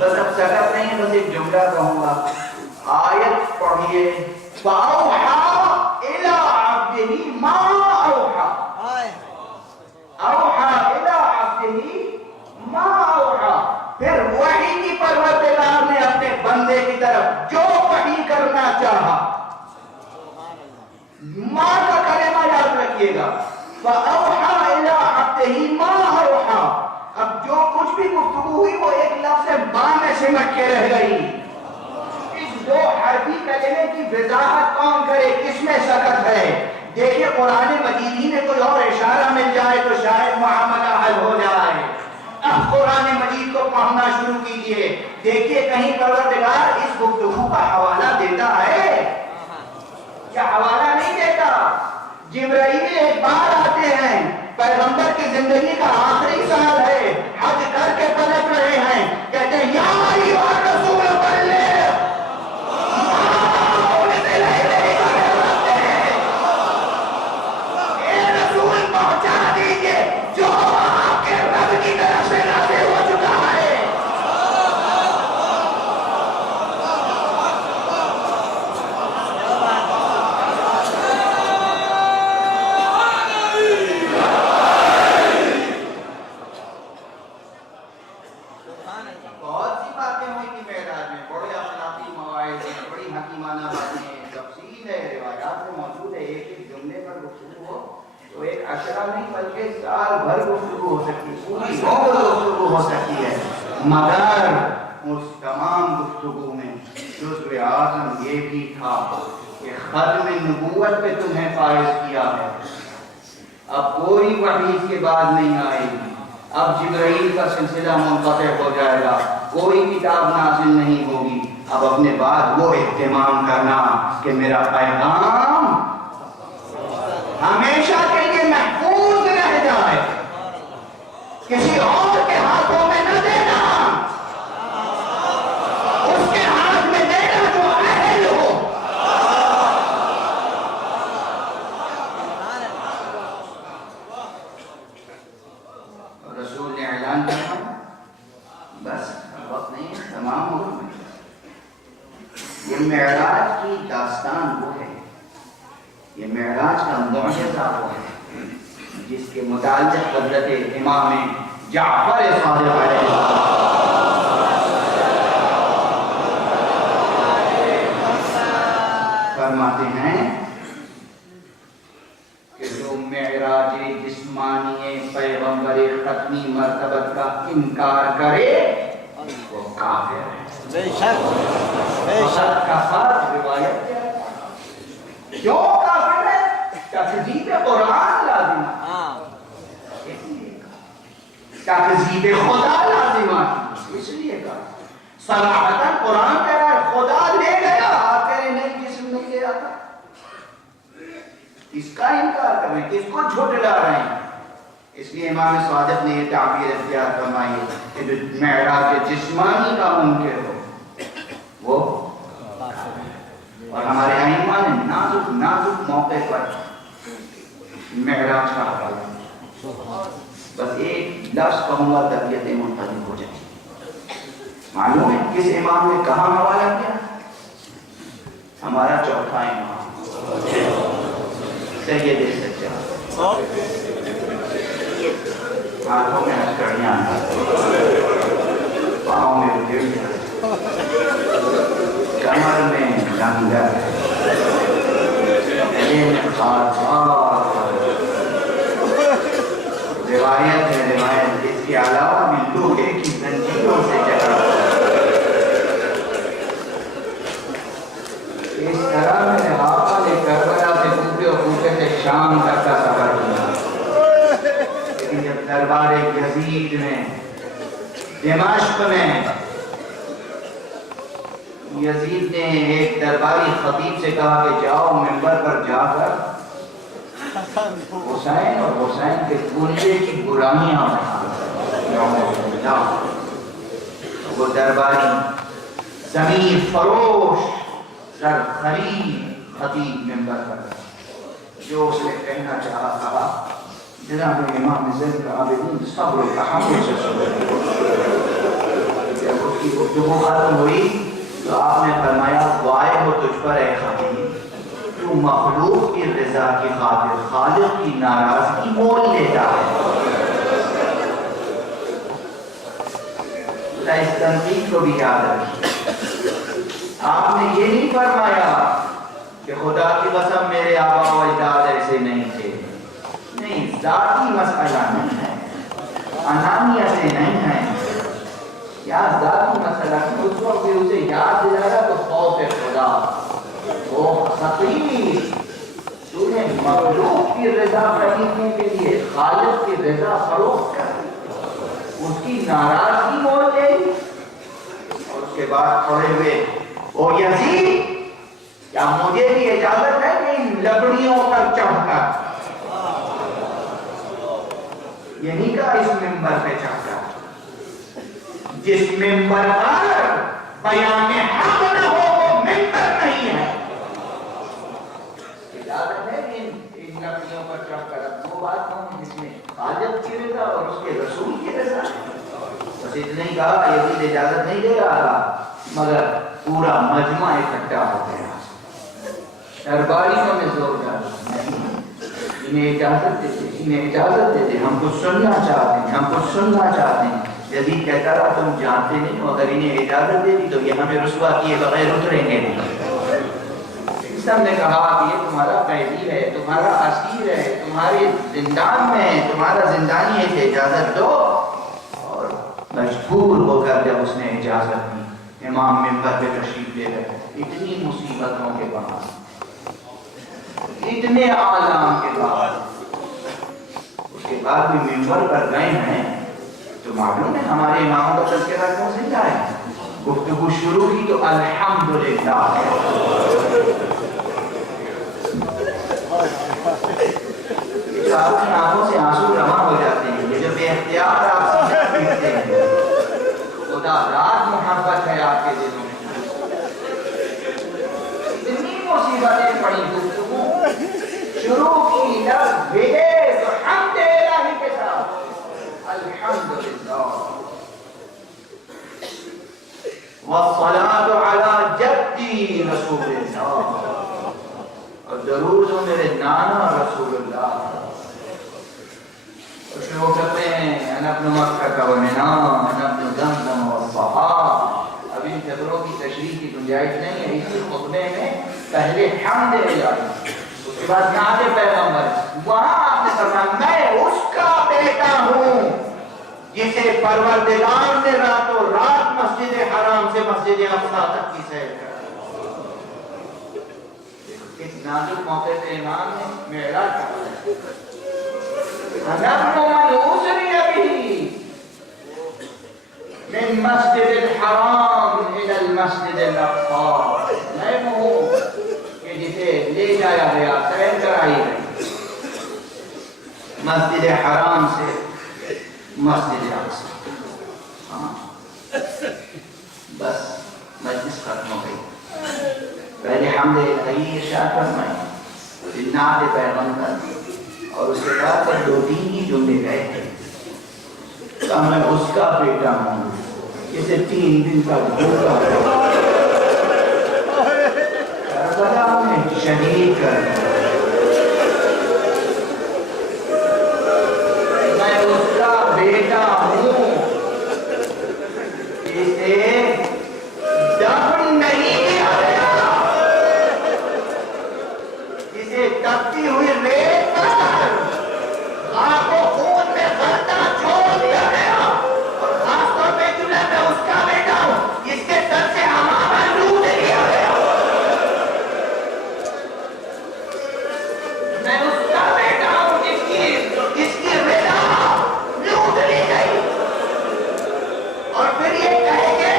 بس اب سکت نہیں، بس ایک جملہ کہوں گا. آیت پڑھیے فَأَوْحَى إِلَىٰ عَبْدِهِ مَا أَوْحَى. أَوْحَى إِلَىٰ عَبْدِهِ مَا أَوْحَى. پھر وحی کی پر ماں کا کلمہ یاد رکھیے گا فَأَوْحَى إِلَىٰ عَبْدِهِ مَا أَوْحَى. اب جو کچھ بھی گفتگو ہوئی وہ ایک لفظ ماں میں سمٹ کے رہ گئی. اس دو حرفی کلمے کی وضاحت کون کرے, کس میں سکت ہے؟ دیکھیے قرآن مجید ہی میں کوئی اور اشارہ مل جائے تو شاید معاملہ حل ہو جائے. اب قرآن مجید کو پڑھنا شروع کیجئے, دیکھیے کہیں پروردگار اس گفتگو کا حوالہ دیتا ہے یا حوالہ نہیں دیتا. جبرائیل ایک بار آتے ہیں, پیغمبر کی زندگی کا آخری سال ہے, حج کر کے پلٹ رہے ہیں, کہتے ہیں یا ایھا الرسول بلغ ما انزل الیک من ربک. اے رسول پہنچا دیجئے جو آپ کے رب کی طرف سے نازل ہو چکا ہے. بہت سی باتیں ہوئی تھی معراج میں, بڑے اخلاقی مواعظ ہیں, بڑی حکیمانہ باتیں, تفصیل ہے, روایات میں موجود ہے. ایک ایک جملے پر گفتگو ہو تو ایک عشرہ نہیں بلکہ سال بھر گفتگو ہو سکتی ہے, پوری عمر گفتگو ہو سکتی ہے. مگر اس تمام گفتگو میں جزو اعظم یہ بھی تھا کہ ختم نبوت پہ تمہیں فائز کیا ہے. اب کوئی وحی اس کے بعد نہیں آئے گی, اب جبرائیل کا سلسلہ منقطع ہو جائے گا, کوئی کتاب نازل نہیں ہوگی. اب اپنے بعد وہ اہتمام کرنا کہ میرا پیغام ہمیشہ کے لیے محفوظ رہ جائے, کسی اور کے ہاتھوں میں نہ دینا, اس کے ہاتھ میں دینا جو اہل ہو. رسول نے اعلان کیا, بس وقت نہیں ہے, تمام ہو گئے. یہ معراج کی داستان وہ ہے, یہ معراج کا معجزہ وہ ہے جس کے متعلق حضرت امام جعفر صادق علیہ فرماتے ہیں کہ جو معراج جسمانی پیغمبر ختمی مرتبت کا انکار کرے وہ کافر ہے. بے شک بے شک کفر روایت کیوں کافر ہے؟ تکذیب قرآن لازم ہے, ہاں تکذیب خدا لازم ہے, اس لیے کہا صراحتاً قرآن کہہ رہا ہے خدا لے گیا, آپ کہہ رہے نہیں جسم نہیں لے آتا. اس کا انکار کر رہے ہیں, کس کو جھٹلا رہے ہیں. اس لیے امام صادق نے یہ تعبیر اختیار فرمائی ہے کہ جو معراج جسمانی کا منکر ہو وہ, اور ہمارے ائمہ نے نازک نازک موقع پر معراج کا حوالہ, بس ایک لفظ کہوں گا طبیعتیں منقلب ہو جائیں. معلوم ہے کس امام نے کہاں حوالہ کیا؟ ہمارا چوتھا امام سید سجاد. ہاتھوں میں ہتھکڑیاں, پاؤں میں ریڑھیاں, کمر میں لنگر, گلے میں خارخار. روایت ہے, روایت اس کے علاوہ بھی لوہے کی زنجیروں سے جکڑا. اس طرح میں آقا نے کربلا سے کوفے سے شام تک کا سفر کیا. لیکن جب دربار یزید میں دمشق میں یزید نے ایک درباری خطیب سے کہا کہ جاؤ منبر پر جا کر حسین اور حسین کے کنبے کی برائیاں بتا. وہ درباری ضمیر فروش سر خرید خطیب منبر پر جو اس نے کہنا چاہا تھا جناب امام زین العابدین صبر و تحمل سے سنو. جب اس کی گفتگو ختم ہوئی تو آپ نے فرمایا وائے ہو تجھ پر اے خطیب, تو مخلوق کی رضا کی خاطر خالق کی ناراضگی مول لیتا ہے. اس تنقید کو بھی یاد رکھیے. آپ نے یہ نہیں فرمایا کہ خدا کی قسم میرے آبا و اجداد ایسے نہیں تھے. نہیں، ذاتی مسئلہ نہیں ہے، انانیت سے نہیں ہے، یا ذاتی مسئلہ. اس وقت بھی اسے یاد دلایا تو خوف خدا. وہ فقیر، تو نے مخلوق کی رضا خریدنے کے لیے خالق کی رضا فروخت کر اس کی ناراضگی مول لے. اور اس کے بعد کھڑے ہوئے، او یزید، کیا مجھے بھی اجازت ہے کہ ان لکڑیوں پر چڑھ کر، یہی کا اس ممبر پہ چڑھ کر، جس ممبر پر بیان حق نہ ہو وہ ممبر نہیں ہے. اجازت ہے کہ ان لکڑیوں پر چڑھ کر وہ بات ہوں جس میں خالق کی رضا اور اس کے رسول کی رضا. بس اتنے ہی کہا، یزید اجازت نہیں دے رہا تھا، مگر پورا مجمع اکٹھا ہو گیا. درباریوں نے زور ڈالا، انہیں اجازت دیتے، انہیں اجازت دیتے، ہم کچھ سننا چاہتے ہیں، ہم کچھ سننا چاہتے ہیں. یزید کہتا رہا تم جانتے نہیں ہو، اگر انہیں اجازت دے دی تو یہ ہمیں رسوا کیے بغیر اتریں گے نہیں. سب نے کہا کہ یہ تمہارا قیدی ہے، تمہارا اسیر ہے، تمہارے زندان میں ہے، تمہارا زندانی ہے کہ اجازت دو. اور مجبور ہو کر جب اس نے اجازت دی، امام منبر پہ تشریف لے گئے. اتنی مصیبتوں کے بعد، اتنے اعلام کے بعد، اس کے بعد بھی منبر پر گئے ہیں تو معلوم ہے ہمارے اماموں کا تذکرہ کیوں زندہ ہے. گفتگو شروع کی تو الحمدللہ. جو آپ کی آنکھوں سے آنسو رواں ہو جاتے ہیں، یہ جو بے اختیار آپ سے پیٹتے ہیں، خدا رات محبت ہے آپ کے دلوں میں. اتنی مصیبتیں پڑی، گفتگو شروع کی لفظ بھیجے تو حمد الہی کے ساتھ الحمدللہ والصلاة علی جدی رسول اللہ، اور درود ہو میرے نانا رسول اللہ. اس میں وہ کہتے ہیں انا ابن مکہ ومنا انا ابن زمزم والصحاب. اب ان قبروں کی تشریح کی گنجائش نہیں ہے. اسی خطبے میں پہلے حمد الہی، اس کے بعد نعت پیغمبر. وہاں آپ نے فرمایا میں اس کا بیٹا ہوں جسے پروردگار نے راتوں رات مسجد حرام سے مسجد اقصی تک کی سیر کر. اس نازک موقع پہ امام نے معراج کہا ہے، نحن من اسری به من مسجد الحرام الى المسجد الاقصی. میں وہ ہوں کہ جسے لے جایا گیا، سیر کرائی گئی مسجد حرام سے مسجد اقصی. ہاں بس مجلس ختم ہو گئی. پہلے حمد الہی ارشاد فرمائے، نعت پیغمبر، اور اس کے بعد پر دو تین ہی جملے گئے تھے کہ میں اس کا بیٹا ہوں جسے 3 دن تک بھوکا کربلا میں شہید کر دیا. میں اس کا بیٹا ہوں جسے دفن نہیں کیا گیا، جسے تپتی ہوئی ریت پر آنکھ و خون میں غلطہ چھوڑ دیا گیا. اور خاص طور پہ جملہ میں اس کا بیٹا ہوں جس کے سر سے ہمارا لوٹ لیا گیا. میں اس کا بیٹا ہوں جس کی رضا لوٹ لی گئی. اور پھر یہ کہے کہ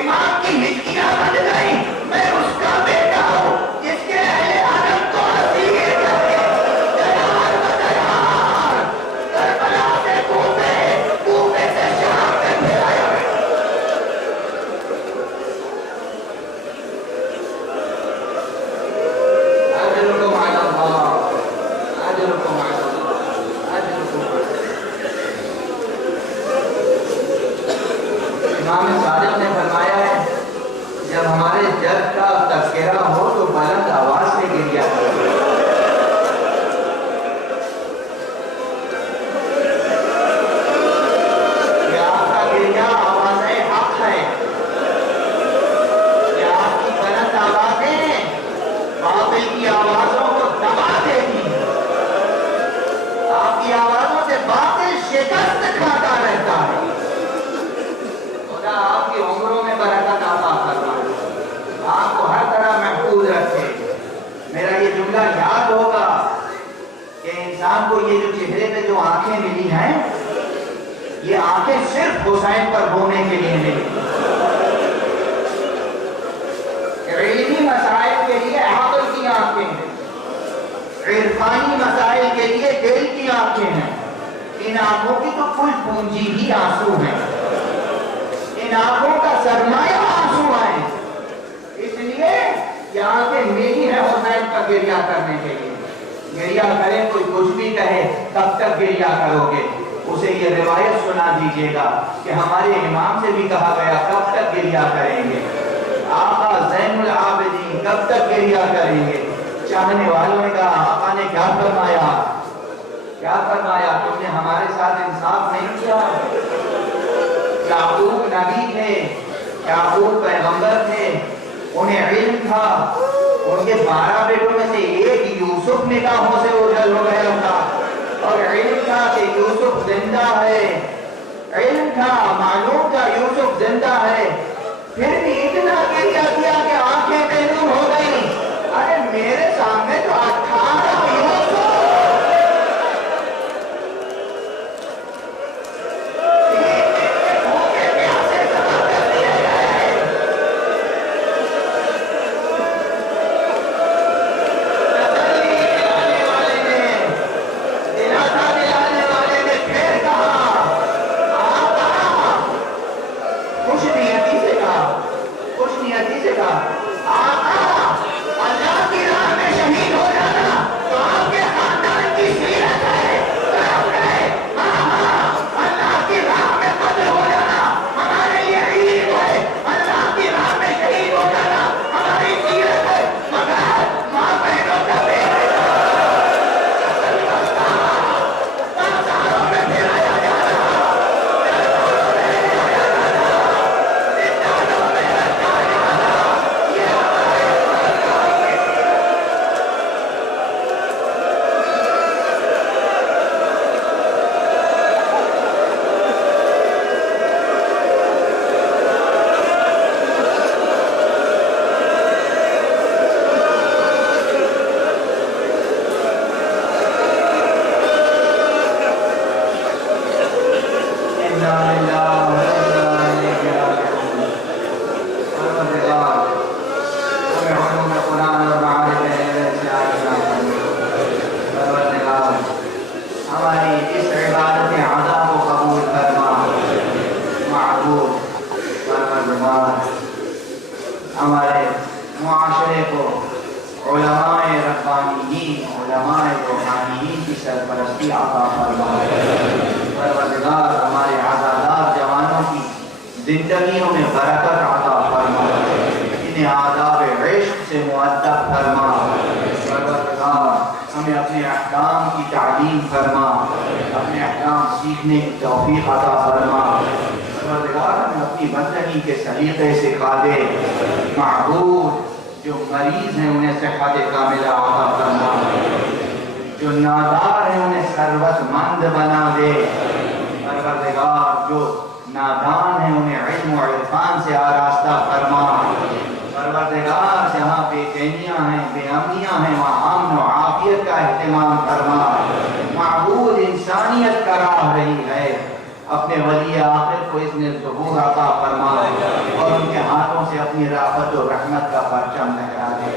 امام کی ہچکیاں بن گئی. میں اس کا بیٹا ہوں جس کے اہل عالم کو اسیر کر کے دیار بدیار کربلا سے کوفے سے شام میں پھیلایا ہے. اجرکم علی اللہ، اجرکم علی اللہ، اجرکم علی اللہ. امام صادق نے فرمایا ہے جب ہمارے جد کا تذکرہ ہو تو بلند آواز سے گریا کرو. یہ آپ کا گریا آواز حق ہے. یہ آپ کی بلند آوازیں باطل کے لیے نہیں، علمی مسائل کے لیے عقل کی آنکھیں ہیں، عرفانی مسائل کے لیے دل کی آنکھیں ہیں۔ ان آنکھوں کی تو کل پونجی ہی آنسو ہیں، ان آنکھوں کا سرمایہ آنسو ہیں۔ اس لیے یہ آنکھیں میری ہے حسین کا گریہ کرنے کے لیے۔ گریہ کرے کوئی کچھ بھی کہے، کب تک گریہ کرو گے؟ اسے یہ روایت سنا دیجیے گا کہ ہمارے امام سے بھی کہا گیا کب تک گریہ کریں گے؟ آقا زین العابدین کب تک گریہ کریں گے؟ چاہنے والوں نے کہا آقا نے کیا فرمایا؟ کیا فرمایا؟ تم نے ہمارے ساتھ انصاف نہیں کیا۔ یعقوب نبی تھے، یعقوب پیغمبر تھے، انہیں علم تھا، ان کے 12 بیٹوں میں سے ایک یوسف نکاحوں سے اوجھل ہو گیا تھا، اور علم تھا کہ یوسف زندہ ہے، علم تھا، معلوم تھا یوسف زندہ ہے، پھر بھی اتنا گریہ کیا کہ آنکھیں بیرون ہو گئی۔ ارے میرے سامنے تو 18 یوسف، ہمارے معاشرے کو علماء ربانیین، علماء روحانیین کی سرپرستی عطا فرما۔ پروردگار ہمارے عزادار جوانوں کی زندگیوں میں برکت عطا فرما، انہیں آداب عشق سے مؤدب فرما۔ پروردگار ہمیں اپنے احکام کی تعلیم فرما، اپنے احکام سیکھنے کی توفیق عطا فرما۔ پروردگار ہمیں اپنی بندگی کے سلیقے سکھا دے۔ معبود جو مریض ہیں انہیں صحت کاملہ عطا فرما، جو نادار ہیں انہیں ثروت مند بنا دے۔ پروردگار جو نادان ہیں انہیں علم و عرفان سے آراستہ فرما۔ پروردگار جہاں بے چینیاں ہیں، بے امنیاں ہیں، وہاں امن و عافیت کا اہتمام فرما۔ معبود انسانیت کا راہ رہی ہے، اپنے ولی آخر کو اس نے ظہور عطا فرما اور ان کے ہاتھوں سے اپنی رافت و رحمت کا پرچم لہرا دے۔